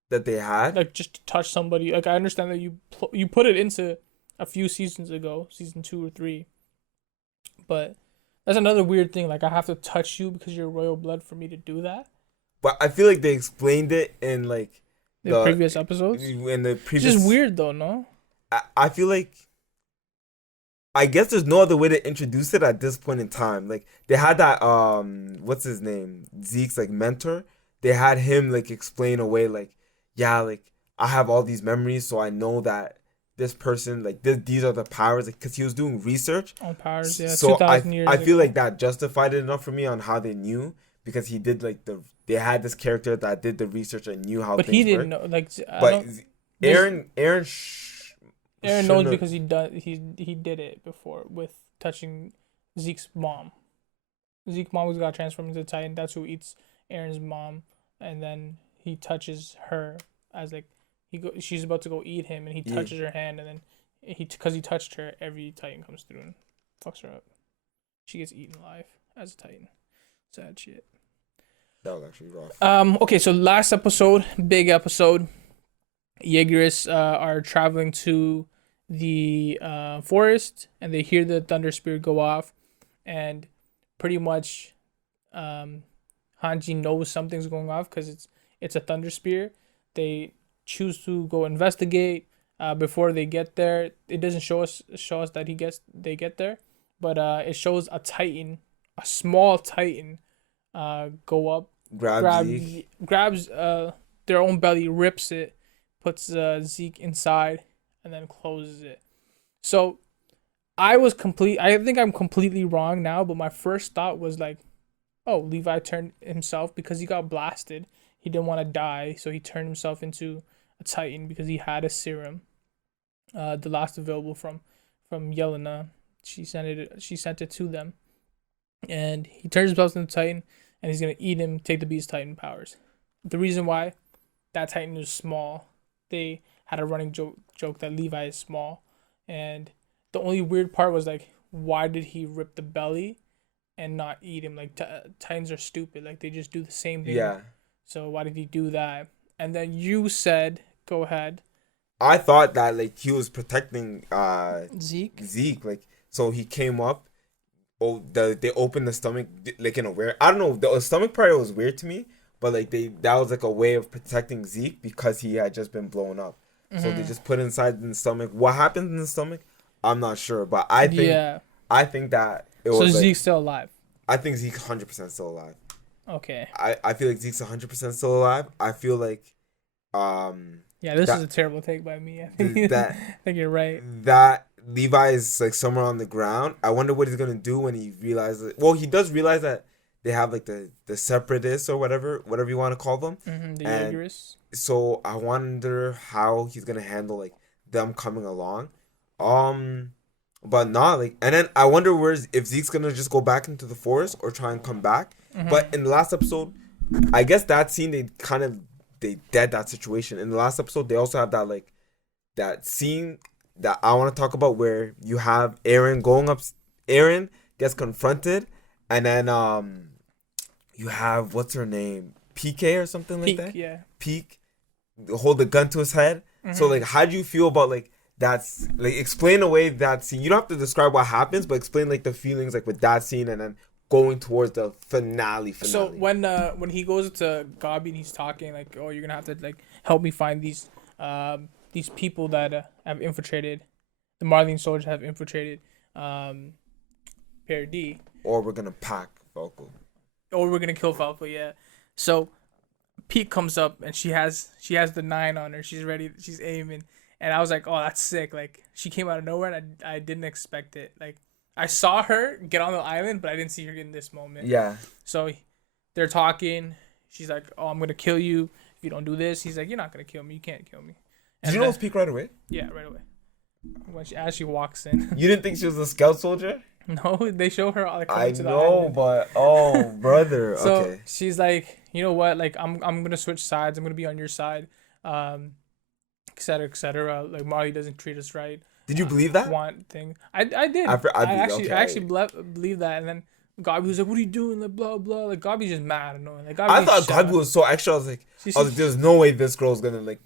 that they had? Like, just to touch somebody. Like, I understand that you put it into a few seasons ago, season 2 or 3, but that's another weird thing. Like, I have to touch you because you're royal blood for me to do that. But I feel like they explained it in like the previous episodes. In the previous, it's just weird though, no? I feel like, I guess there's no other way to introduce it at this point in time. Like, they had that what's his name, Zeke's like mentor. They had him like explain away, like, yeah, like, I have all these memories, so I know that this person, like, these are the powers, like, because he was doing research on powers. Yeah, so 2,000 years I feel ago. like that justified it enough for me on how they knew, because he did like they had this character that did the research and knew how. But things he didn't work. know. Like, but Aaron knows because he did it before with touching Zeke's mom. Zeke's mom got transformed into Titan. That's who eats Aaron's mom, and then he touches her as like she's about to go eat him, and he touches her hand, and then because he touched her, every Titan comes through and fucks her up. She gets eaten alive as a Titan. Sad shit. That was actually rough. Okay, so last episode, big episode. Jaegerists are traveling to the forest, and they hear the thunder spirit go off, and pretty much, Hanji knows something's going off because it's a thunder spear. They choose to go investigate. Before they get there, it doesn't show us that they get there, but it shows a titan, a small titan, go up, grabs their own belly, rips it, puts Zeke inside, and then closes it. So I think I'm completely wrong now, but my first thought was like, oh, Levi turned himself because he got blasted. He didn't want to die, so he turned himself into a titan because he had a serum. The last available from Yelena. She sent it to them. And he turns himself into a titan, and he's gonna eat him, take the beast titan powers. The reason why that titan is small, they had a running joke that Levi is small, and the only weird part was like, why did he rip the belly and not eat him? Like titans are stupid, like they just do the same thing. Yeah. So why did he do that? And then you said, go ahead. I thought that like he was protecting Zeke, like, so he came up. Oh, they opened the stomach like in a weird. I don't know. The stomach part was weird to me, but like that was like a way of protecting Zeke because he had just been blown up. Mm-hmm. So they just put inside in the stomach. What happened in the stomach? I'm not sure, but I think that it was. So Zeke's still alive. I think Zeke's 100% still alive. Okay. I feel like Zeke's 100% still alive. I feel like, yeah, this is a terrible take by me. I think you're right. That Levi is like somewhere on the ground. I wonder what he's gonna do when he realizes. Well, he does realize that they have like the separatists or whatever you want to call them. Mm-hmm, the Jaegerists. So I wonder how he's gonna handle like them coming along. But not like, and then I wonder if Zeke's gonna just go back into the forest or try and come back. Mm-hmm. But in the last episode, I guess that scene they dead that situation. In the last episode, they also have that like that scene that I want to talk about where you have Eren going up. Eren gets confronted, and then you have what's her name, PK or something like that. Yeah. Peak, hold the gun to his head. Mm-hmm. So like, how do you feel about like that's like explain away that scene? You don't have to describe what happens, but explain like the feelings like with that scene and then going towards the finale. So when he goes to Gabi and he's talking like, oh, you're gonna have to like help me find these people that have infiltrated, the Marlene soldiers have infiltrated Pair D. Or we're gonna pack Falco. Or we're gonna kill Falco, yeah. So Pete comes up and she has the 9 on her. She's ready. She's aiming, and I was like, oh, that's sick. Like she came out of nowhere, and I didn't expect it. Like I saw her get on the island, but I didn't see her in this moment. Yeah. So they're talking. She's like, oh, I'm gonna kill you if you don't do this. He's like, you're not gonna kill me. You can't kill me. Did you know it was Peak right away? Yeah, right away. As she walks in. You didn't think she was a scout soldier? No, they show her like I to the know, but oh brother. So okay. She's like, you know what? Like I'm gonna switch sides. I'm gonna be on your side, et cetera, et cetera. Like Marley doesn't treat us right. Did you believe that? Want thing? I did. I actually believe that. And then Gabi was like, "What are you doing?" Like blah blah. Like Gabi's just mad annoying. Like I thought Gabi was so extra. I was like, there's no way this girl's gonna like.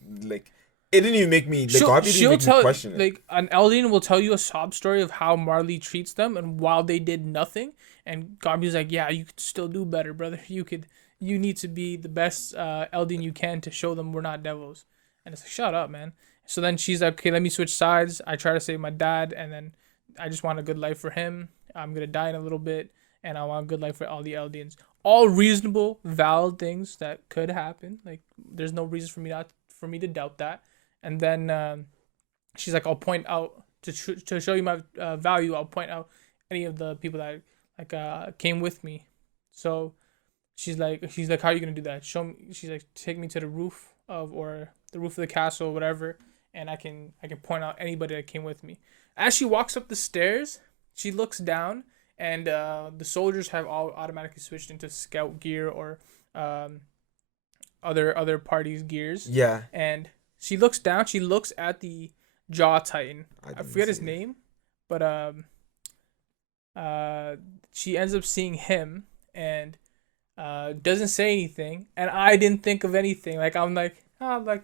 It didn't even make me. Like, Gabi didn't make me question it. Like an Eldian will tell you a sob story of how Marley treats them, and while they did nothing, and Gabi's like, "Yeah, you could still do better, brother. You need to be the best Eldian you can to show them we're not devils." And it's like, shut up, man. So then she's like, okay, let me switch sides. I try to save my dad, and then I just want a good life for him. I'm gonna die in a little bit, and I want a good life for all the Eldians. All reasonable, valid things that could happen. Like, there's no reason for me to doubt that. And then she's like, I'll point out to show you my value. I'll point out any of the people that like came with me. So she's like, how are you gonna do that? Show me. She's like, take me to the roof of the castle, or whatever, and I can point out anybody that came with me. As she walks up the stairs, she looks down, and the soldiers have all automatically switched into scout gear or other parties' gears. Yeah. And she looks down. She looks at the Jaw Titan. I forget his name, but she ends up seeing him, and Doesn't say anything, and I didn't think of anything. Like I'm like,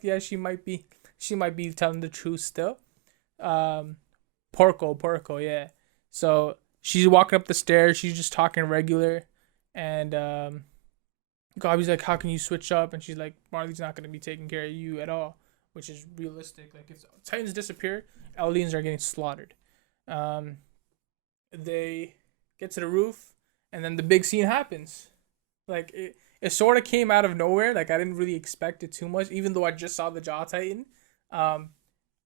yeah, she might be telling the truth still. Um, Porco, yeah. So she's walking up the stairs. She's just talking regular, and Gabi's like, "How can you switch up?" And she's like, "Marley's not gonna be taking care of you at all," which is realistic. Like if Titans disappear, Eldians are getting slaughtered. Um, they get to the roof, and then the big scene happens. Like it sort of came out of nowhere. Like I didn't really expect it too much, even though I just saw the Jaw Titan. Um,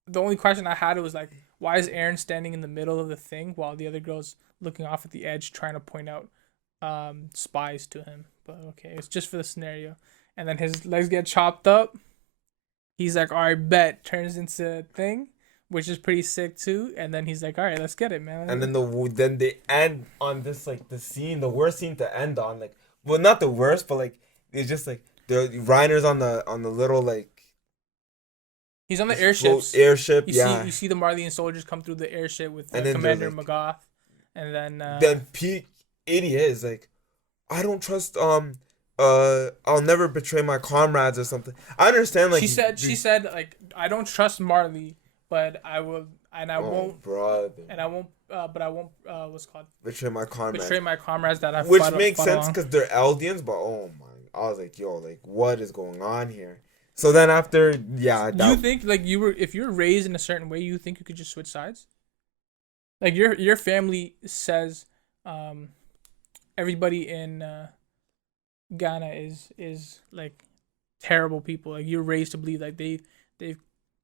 the only question I had was like, why is Aaron standing in the middle of the thing while the other girl's looking off at the edge trying to point out spies to him? But okay, it's just for the scenario. And then his legs get chopped up. He's like, all right, bet. Turns into a thing, which is pretty sick too. And then he's like, all right, let's get it, man. And then they end on this like the worst scene to end on, like, well, not the worst, but like it's just like the Reiner's on the little like he's on the airships. Airship, You see the Marleyan soldiers come through the airship with Commander like, Magath, and then Pete idiot is like, I don't trust I'll never betray my comrades or something. I understand, like she said like, I don't trust Marley, but I will, and I won't, brother. and I won't, but I won't, what's it called, betray my comrades. Betray my comrades that I which makes sense because they're Eldians, but oh my, I was like, yo, like what is going on here? So then after, yeah, you think like if you were raised in a certain way, you think you could just switch sides? Like your family says, everybody in Ghana is like terrible people. Like you're raised to believe like they've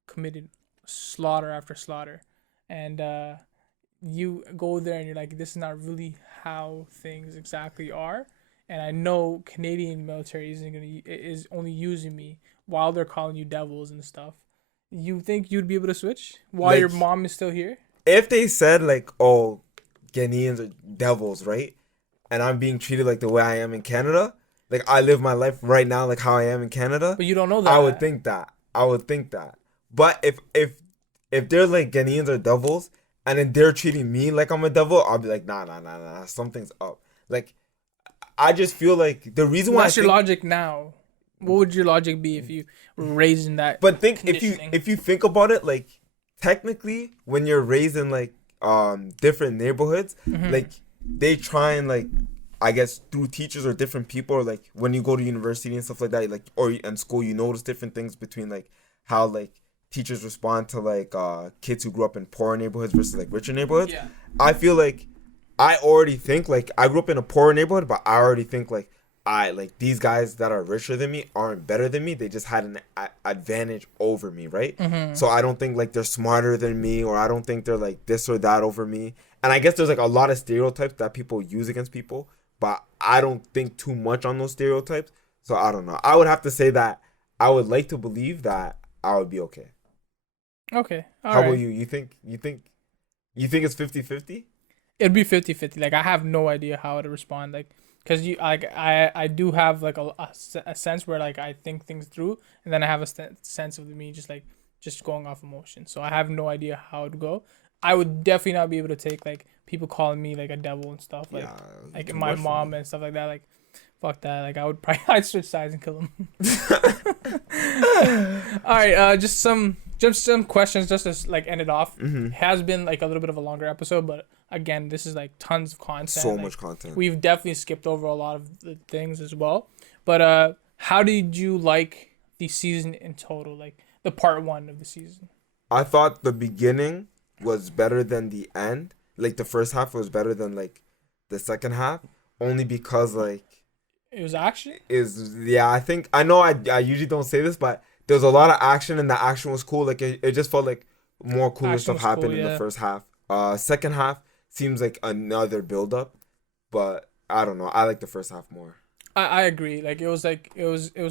committed slaughter after slaughter, and you go there and you're like, this is not really how things exactly are. And I know Canadian military is only using me while they're calling you devils and stuff. You think you'd be able to switch while your mom is still here? If they said like, oh, Ghanaians are devils, right? And I'm being treated like the way I am in Canada, like I live my life right now like how I am in Canada. But you don't know that. I would think that. But if they're like Ghanaians are devils and then they're treating me like I'm a devil, I'll be like, nah, something's up. Like I just feel like the reason why. What's your logic now? What would your logic be if you were raised in that? But think if you think about it, like technically, when you're raised in like different neighborhoods, like they try and like, I guess through teachers or different people, or like when you go to university and stuff like that, like or in school, you notice different things between like how like teachers respond to like kids who grew up in poor neighborhoods versus like richer neighborhoods. Yeah. I feel like I already think like I grew up in a poor neighborhood, but I already think like these guys that are richer than me aren't better than me. They just had an advantage over me, right? So I don't think like they're smarter than me, or I don't think they're like this or that over me. And I guess there's like a lot of stereotypes that people use against people, but I don't think too much on those stereotypes. So I don't know. I would have to say that I would like to believe that I would be okay. Okay. How about you? You think it's 50-50? It'd be 50-50. Like I have no idea how to respond. Like, cause I do have like a sense where like I think things through, and then I have a sense of me just going off emotion. So I have no idea how to go. I would definitely not be able to take like people calling me like a devil and stuff, like my mom and stuff like that. Like fuck that. Like I'd switch sides and kill them. All right, just some questions just to like end it off. It has been like a little bit of a longer episode, but again, this is like tons of content. So much content. We've definitely skipped over a lot of the things as well. But how did you like the season in total? Like the part 1 of the season? I thought the beginning was better than the end. Like the first half was better than like the second half, only because like it was action. I think I know I usually don't say this, but there's a lot of action and the action was cool. Like it just felt like more cooler stuff happened in the first half. Second half seems like another build up, but I don't know. I like the first half more. I agree. Like it was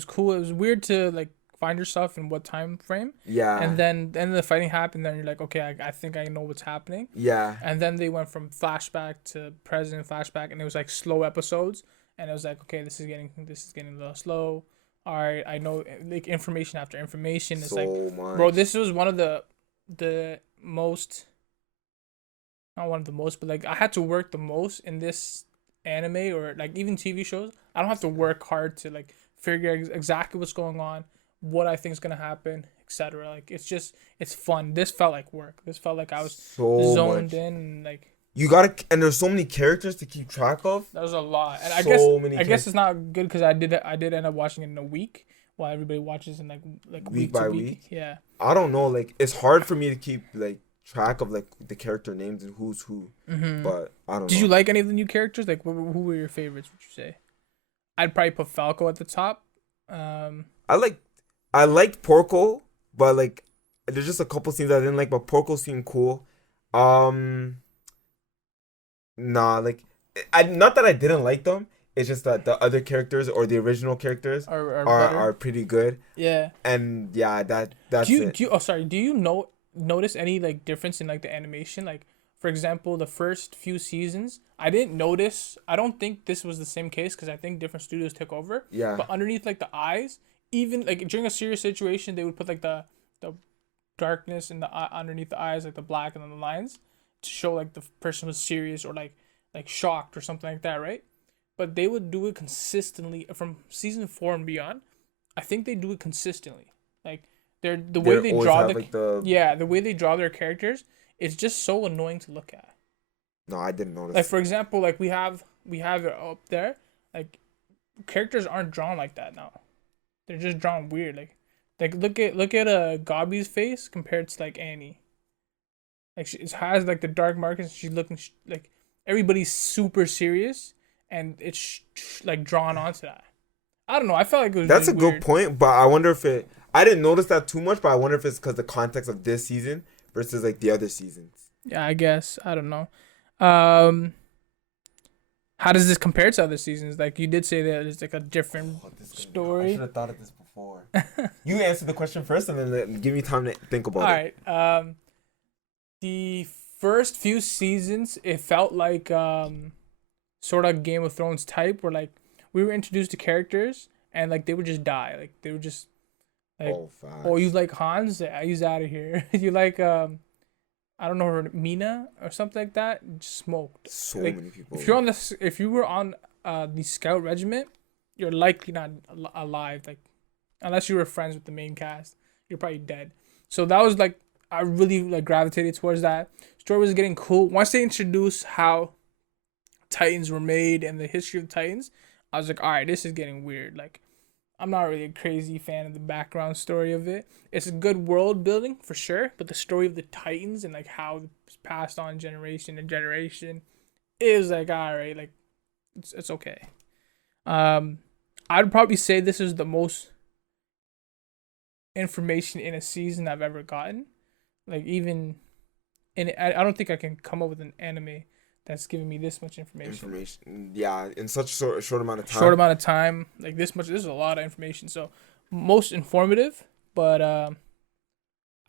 cool. It was weird to like find yourself in what time frame. Yeah. And then the fighting happened. Then you're like, okay, I think I know what's happening. Yeah. And then they went from flashback to present flashback, and it was like slow episodes. And it was like, okay, this is getting a little slow. All right, I know like information after information. It's so like, much. Bro, this was one of the most. Not one of the most, but like I had to work the most in this anime or like even TV shows, I don't have to work hard to like figure exactly what's going on, what I think is gonna happen, etc. Like it's fun. This felt like work. This felt like I was So zoned much. in and like You gotta, and there's so many characters to keep track of. that was a lot. And I guess it's not good because I did end up watching it in a week while everybody watches in like Week by to week. Yeah. I don't know. Like, it's hard for me to keep like track of like the character names and who's who. But I don't know. Did you like any of the new characters? Like, who were your favorites? Would you say? I'd probably put Falco at the top. I liked Porco, but like there's just a couple scenes I didn't like. But Porco seemed cool. Nah, like I not that I didn't like them. It's just that the other characters or the original characters are pretty good. Yeah. And yeah, that's it. Do you notice any like difference in like the animation? Like, for example, the first few seasons, I didn't notice. I don't think this was the same case because I think different studios took over. Yeah. But underneath like the eyes, even like during a serious situation, they would put like the darkness in the underneath the eyes, like the black and then the lines, to show like the person was serious or like shocked or something like that, right? But they would do it consistently from season 4 and beyond. I think they do it consistently. Like the way they draw the way they draw their characters, it's just so annoying to look at. No, I didn't notice. Like, for example, like we have it up there. Like, characters aren't drawn like that now. They're just drawn weird. Like look at Gabi's face compared to like Annie. Like she has like the dark markings. She's looking like everybody's super serious, and it's like drawn onto that. I don't know. I felt like it was. That's really a weird. good point, but I wonder if it. I didn't notice that too much, but I wonder if it's because the context of this season versus like the other seasons. Yeah, I guess. I don't know. How does this compare to other seasons? Like, you did say that it's like a different story. I should have thought of this before. You answer the question first, and then give me time to think about it. All right. The first few seasons, it felt like sort of Game of Thrones type, where like we were introduced to characters and like they would just die. Like they would just like, oh, you like Hans? Yeah, he's out of here. You like I don't know, her Mina or something like that. Smoked. So like, many people. If you were on the scout regiment, you're likely not alive. Like, unless you were friends with the main cast, you're probably dead. So that was like I really like gravitated towards that. Story was getting cool once they introduced how Titans were made and the history of Titans. I was like, all right, this is getting weird. Like, I'm not really a crazy fan of the background story of it. It's a good world building for sure, but the story of the Titans and like how it's passed on generation to generation is like, all right, like it's okay. I'd probably say this is the most information in a season I've ever gotten. Like, even I don't think I can come up with an anime that's giving me this much information. Yeah, in such a short amount of time. Short amount of time, like this much. This is a lot of information. So most informative, but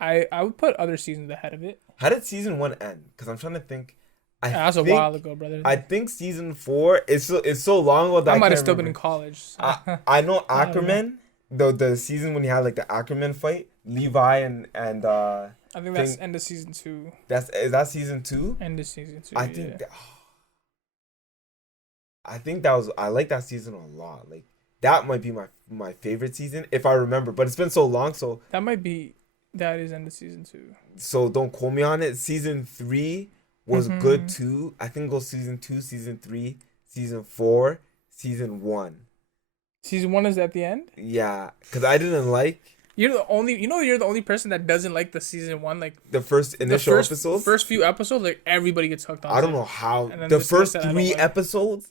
I would put other seasons ahead of it. How did season 1 end? Because I'm trying to think. That's a while ago, brother. I think season 4 it's so long ago that I might have still been in college. So. I know Ackerman, the season when he had like the Ackerman fight, Levi and I think that's end of season 2. Is that season 2? End of season 2. I think that was. I like that season a lot. Like, that might be my favorite season if I remember. But it's been so long, so that is end of season 2. So don't quote me on it. Season 3 was good too. I think it goes season 2, season 3, season 4, season 1. Season 1 is at the end? Yeah, because I didn't like. You're the only person that doesn't like the season 1, like the first initial episodes. First few episodes, like everybody gets hooked on. I don't know how. The first 3 episodes.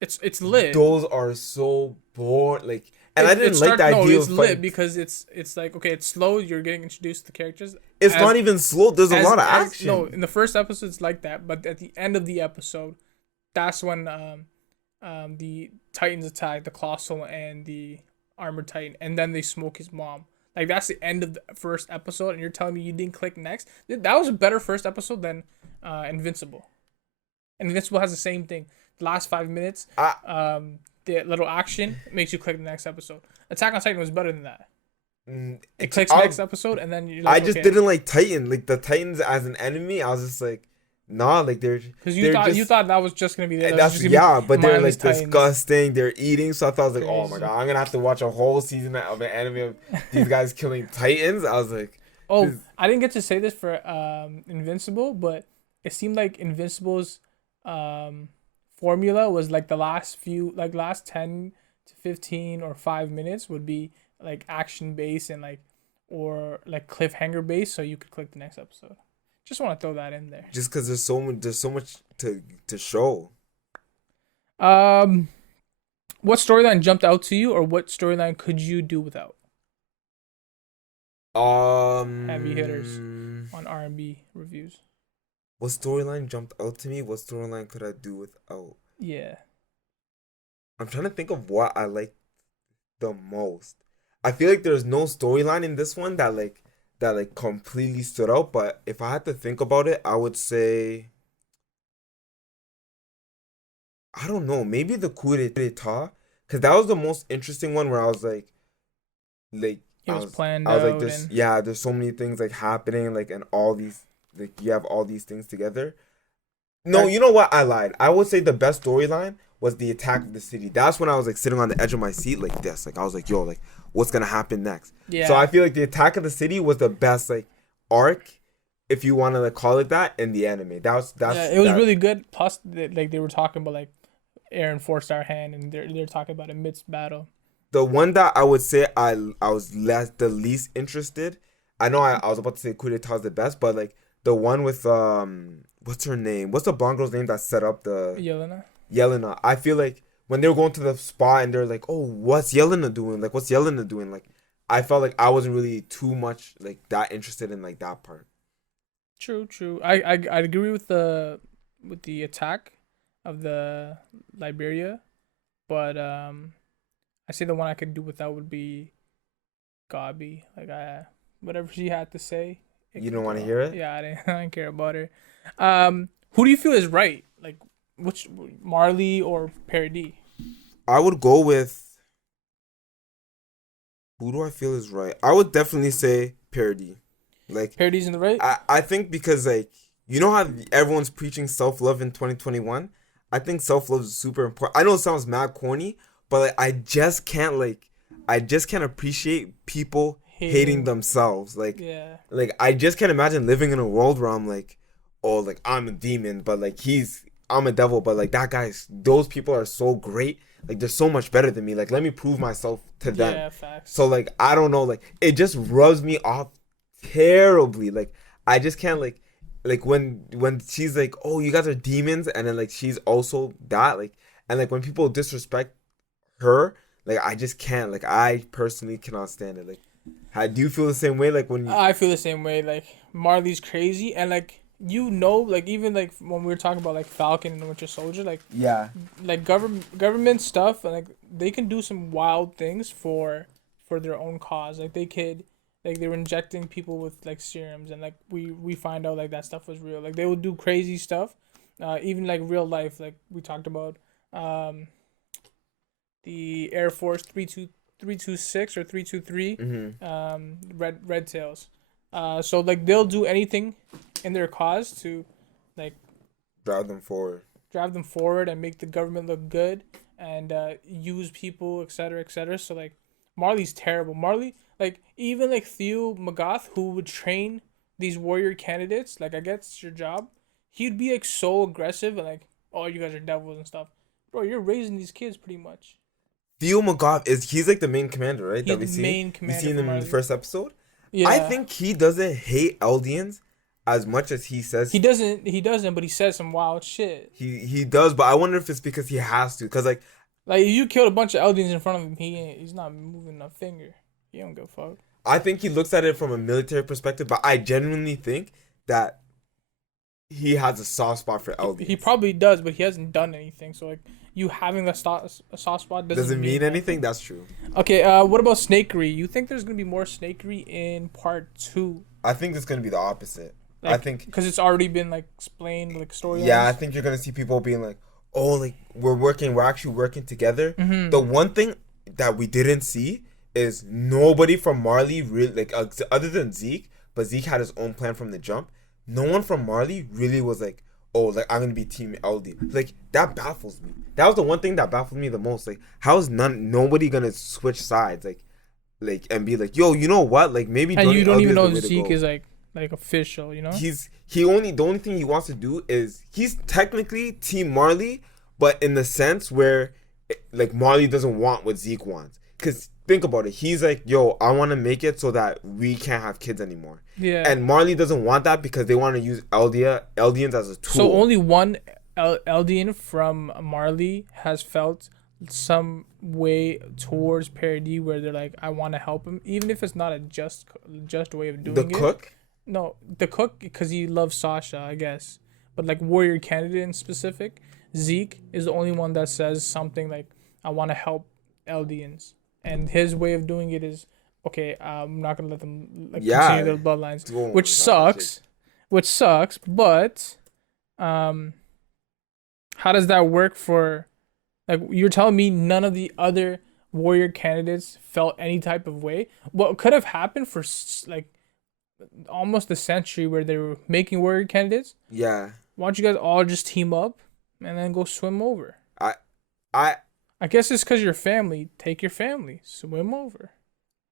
It's lit. Those are so boring. Like, and I didn't like the idea of. It's lit because it's like, okay, it's slow. You're getting introduced to characters. It's not even slow. There's a lot of action. No, in the first episode it's like that, but at the end of the episode, that's when the Titans attack the Colossal and the Armored Titan, and then they smoke his mom. Like, that's the end of the first episode, and you're telling me you didn't click next? That was a better first episode than Invincible. And Invincible has the same thing. The last 5 minutes, the little action makes you click the next episode. Attack on Titan was better than that. It clicks next episode, and then you're like, I just didn't like Titan. Like, the Titans as an enemy, I was just like, Nah, like Because just, you thought that was just gonna be there. but they're like Titans. disgusting. They're eating, so I thought I was like, oh my Crazy. god, I'm gonna have to watch a whole season of an anime of these guys killing titans. I was like, Oh, this, I didn't get to say this for Invincible, but it seemed like Invincible's formula was like the last 10 to 15 or 5 minutes would be like action based and like or like cliffhanger based, so you could click the next episode. Just want to throw that in there. just because there's so much to show. What storyline jumped out to you, or what storyline could you do without? Heavy hitters on R&B reviews. What storyline jumped out to me? What storyline could I do without? Yeah. I'm trying to think of what I like the most. I feel like there's no storyline in this one that completely stood out. But if I had to think about it, I would say, I don't know, maybe the coup d'état, because that was the most interesting one where I was like It was planned I was like, out there's so many things like happening, like, and all these, like, you have all these things together. No, you know what? I lied. I would say the best storyline was the attack of the city. That's when I was like sitting on the edge of my seat like this. Like I was like, yo, like what's gonna happen next? Yeah. So I feel like the attack of the city was the best like arc, if you want to like call it that, in the anime. It was really good. Plus, like they were talking about like Aaron forced our hand, and they're talking about a midst battle. The one that I would say I was the least interested. I know I was about to say coup d'etat is the best, but like the one with what's her name? What's the blonde girl's name that set up the Yelena? I feel like when they were going to the spot and they're like, oh, what's Yelena doing? Like, what's Yelena doing? Like, I felt like I wasn't really too much like that interested in like that part. True. I agree with the attack of the Liberia, but I say the one I could do without would be Gabi. Like whatever she had to say. You don't want to hear it? Yeah, I didn't care about her. Who do you feel is right? Like which Marley or Parody? I would go with, who do I feel is right? I would definitely say Parody. Like Parody's in the right? I think because like, you know how everyone's preaching self-love in 2021? I think self-love is super important. I know it sounds mad corny, but like I just can't appreciate people hating themselves. Like, yeah. Like I just can't imagine living in a world where I'm like, oh, like I'm a demon, but like I'm a devil, but like those people are so great. Like they're so much better than me. Like let me prove myself to them. Yeah, facts. So like I don't know, like it just rubs me off terribly. Like I just can't like when she's like, oh, you guys are demons, and then like she's also that, like, and like when people disrespect her, like I just can't, like I personally cannot stand it. Like do you feel the same way? Like when I feel the same way. Like Marley's crazy, and like like even like when we were talking about like Falcon and Winter Soldier, like yeah, like government stuff, and like they can do some wild things for their own cause. Like they were injecting people with like serums, and like we find out like that stuff was real. Like they would do crazy stuff, even like real life. Like we talked about the Air Force 326 or 323, Red Tails. So like they'll do anything in their cause to like drive them forward and make the government look good, and use people, etc. So like Marley's terrible. Marley, like even like Theo Magath, who would train these warrior candidates, like I guess your job, he'd be like so aggressive and like, oh, you guys are devils and stuff. Bro, you're raising these kids pretty much. Theo Magath he's like the main commander, right? He's the main commander. We seen him in the first episode. Yeah. I think he doesn't hate Eldians as much as he says. He doesn't, but he says some wild shit. He does, but I wonder if it's because he has to, because like if you killed a bunch of Eldians in front of him, he's not moving a finger. He don't give a fuck. I think he looks at it from a military perspective, but I genuinely think that he has a soft spot for Eldians. He probably does, but he hasn't done anything. So like you having a soft spot doesn't mean anything. That's true. Okay, what about snakery? You think there's gonna be more snakery in part 2? I think it's gonna be the opposite. Like, I think because it's already been like explained, like storylines. Yeah, I think you're gonna see people being like, "Oh, like we're actually working together." Mm-hmm. The one thing that we didn't see is nobody from Marley really, like other than Zeke, but Zeke had his own plan from the jump. No one from Marley really was like, oh, like I'm gonna be Team LD. Like that baffles me. That was the one thing that baffled me the most. Like how is nobody gonna switch sides? Like and be like, yo, you know what? Like maybe And you joining don't LD even is know the if way to Zeke go. is like official, you know? The only thing he wants to do is he's technically Team Marley, but in the sense where like Marley doesn't want what Zeke wants. Cause think about it, he's like, yo, I want to make it so that we can't have kids anymore. Yeah. And Marley doesn't want that because they want to use Eldians as a tool. So only one Eldian from Marley has felt some way towards Parody where they're like, I want to help him, even if it's not a just way of doing the it. cook. No, the cook because he loves Sasha, I guess. But like Warrior Candidate in specific, Zeke is the only one that says something like, I want to help Eldians, and his way of doing it is, okay, I'm not gonna let them like continue their bloodlines, which sucks, But, how does that work for? Like you're telling me none of the other warrior candidates felt any type of way? What could have happened for like almost a century where they were making warrior candidates? Yeah. Why don't you guys all just team up and then go swim over? I guess it's because your family. Take your family, swim over.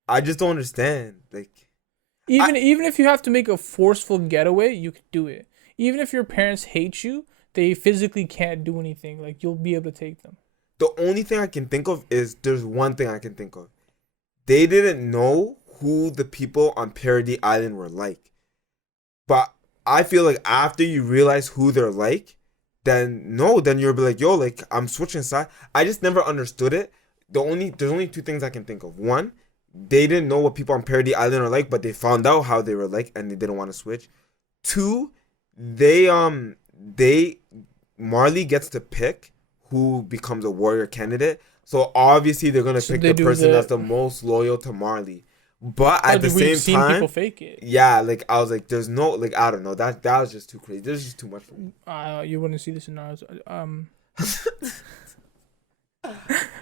I just don't understand. Like even if you have to make a forceful getaway, you could do it. Even if your parents hate you, they physically can't do anything. Like you'll be able to take them. The only thing I can think of is there's one thing I can think of. They didn't know who the people on Parody Island were like. But I feel like after you realize who they're like, then you'll be like, yo, like I'm switching sides. I just never understood it. There's only two things I can think of. One, they didn't know what people on Parody Island are like, but they found out how they were like and they didn't want to switch. Two, Marley gets to pick who becomes a warrior candidate. So obviously they're gonna pick the person that's the most loyal to Marley. But at the same time, people fake it. Yeah, like I was like, there's no, like I don't know, that was just too crazy. There's just too much for me. You wouldn't see this in ours.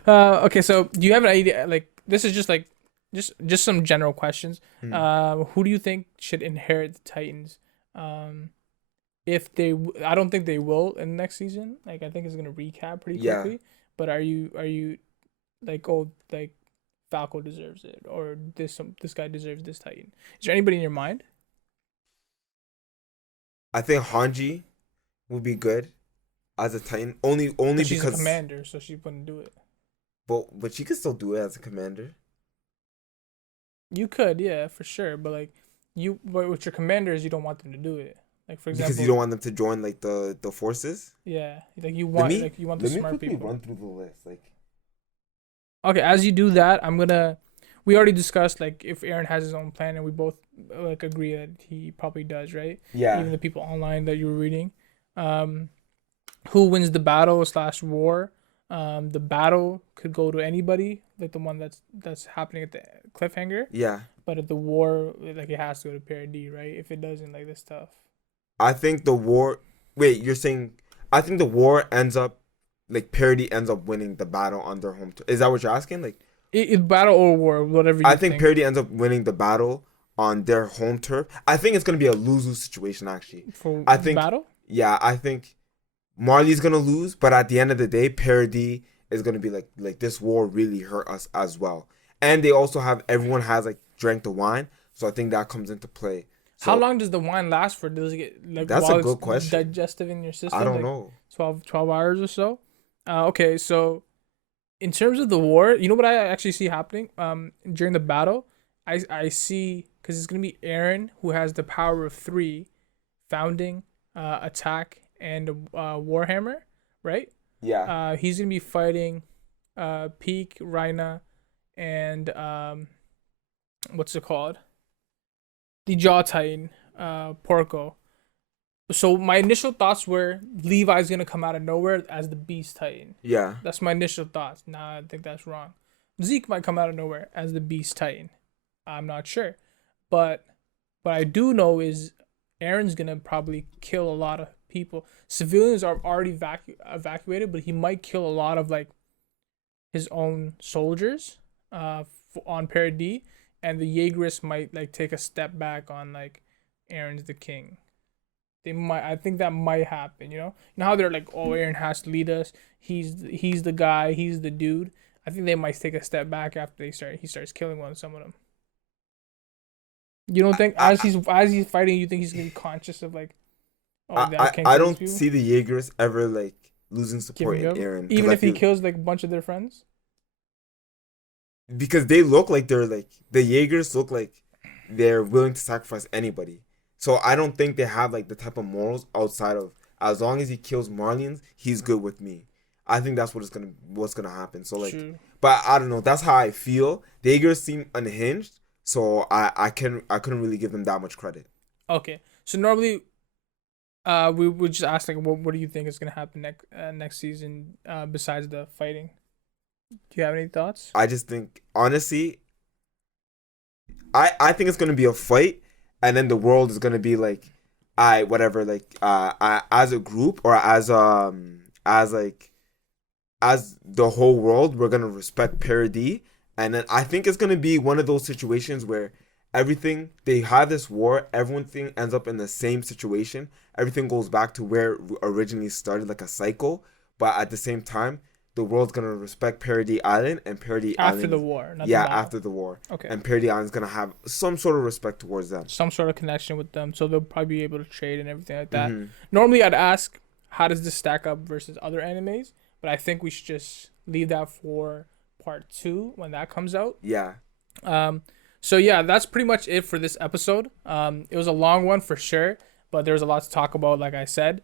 Okay, so do you have an idea? Like this is just like just some general questions. Who do you think should inherit the Titans? If they, I don't think they will in the next season. Like I think it's gonna recap pretty quickly. Yeah. But are you like, oh, like Falco deserves it, or this guy deserves this Titan? Is there anybody in your mind? I think Hanji will be good as a Titan. Only because she's a commander, so she wouldn't do it. But she could still do it as a commander. You could, yeah, for sure. But like but with your commanders, you don't want them to do it. Like for example, because you don't want them to join like the forces. Yeah, like you want the smart people. Let me quickly run through the list. Like, okay, as you do that, we already discussed like if Aaron has his own plan, and we both like agree that he probably does, right? Yeah. Even the people online that you were reading, who wins the battle / war? The battle could go to anybody, like the one that's happening at the cliffhanger. Yeah. But at the war, like it has to go to Parody, right? If it doesn't, like this stuff. I think the war. Wait, you're saying? I think the war ends up, like Parody ends up winning the battle on their home turf. Is that what you're asking? Like, battle or war, whatever. I think Parody ends up winning the battle on their home turf. I think it's gonna be a lose-lose situation actually. I think battle. Yeah, I think Marley's gonna lose, but at the end of the day, Parody is gonna be like this war really hurt us as well. And they also everyone has like drank the wine, so I think that comes into play. So, how long does the wine last for? Does it get like that's a good question. Digestive in your system? I don't know. 12 hours or so. Okay, so in terms of the war, you know what I actually see happening? During the battle, I see, because it's gonna be Aaron who has the power of 3, founding, attack, and Warhammer, right? Yeah. He's gonna be fighting, Peak, Rhina, and what's it called? The Jaw Titan, Porco. So my initial thoughts were Levi's gonna come out of nowhere as the Beast Titan. Yeah. That's my initial thoughts. Nah, I think that's wrong. Zeke might come out of nowhere as the Beast Titan. I'm not sure. But what I do know is Aaron's gonna probably kill a lot of people. Civilians are already evacuated, but he might kill a lot of like his own soldiers on Parody. And the Jaegerists might like take a step back on like Aaron's the king. I think that might happen. You know how they're like, oh, Aaron has to lead us. He's the guy. He's the dude. I think they might take a step back after he starts killing some of them. You don't think as he's fighting, you think he's gonna be conscious of like, oh, I can't I kill these don't people? see the Jaegers ever like losing support Giving in up? Aaron, Even if he kills like a bunch of their friends. because they look like they're like the Jaegers look like they're willing to sacrifice anybody. So I don't think they have like the type of morals outside of as long as he kills Marlians, he's good with me. I think that's what's gonna happen. So like, True. but I don't know. That's how I feel. The Jaegers seem unhinged, so I couldn't really give them that much credit. Okay, so normally, we would just ask like, what do you think is gonna happen next season? Besides the fighting, do you have any thoughts? I just think honestly, I think it's gonna be a fight, and then the world is gonna be like, whatever, like I as a group or as the whole world, we're gonna respect parody, and then I think it's gonna be one of those situations where everything they have this war, everything ends up in the same situation. Everything goes back to where it originally started, like a cycle. But at the same time, the world's gonna respect Parody Island, and Parody After Island, the war, not yeah, the battle. after the war, Okay. and Parody Island's gonna have some sort of respect towards them. Some sort of connection with them, so they'll probably be able to trade and everything like that. Mhm. Normally, I'd ask, how does this stack up versus other animes? But I think we should just leave that for part 2 when that comes out. Yeah, So yeah, that's pretty much it for this episode. It was a long one for sure, but there's a lot to talk about, like I said.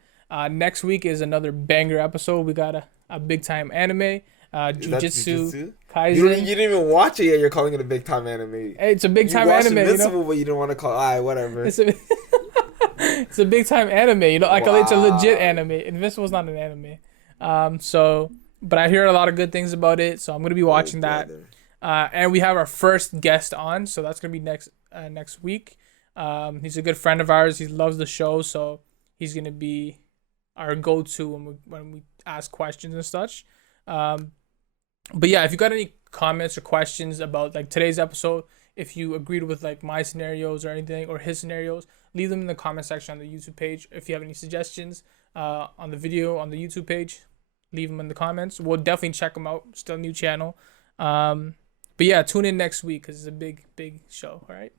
Next week is another banger episode. We got a big time anime, Is that Jujutsu Kaisen. You didn't even watch it yet. You're calling it a big time anime. Hey, it's a big time you watched anime, Invincible, but you didn't want to call. Whatever. It's a it's a big time anime, like it's a legit anime. Invincible's not an anime. But I hear a lot of good things about it, so I'm gonna be watching that. And we have our first guest on, so that's gonna be next week. He's a good friend of ours. He loves the show, so he's gonna be our go-to when we ask questions and such. But yeah, if you got any comments or questions about like today's episode, if you agreed with like my scenarios or anything or his scenarios, leave them in the comment section on the YouTube page. If you have any suggestions on the video on the YouTube page, leave them in the comments. We'll definitely check them out. Still a new channel. But yeah, tune in next week because it's a big show. All right.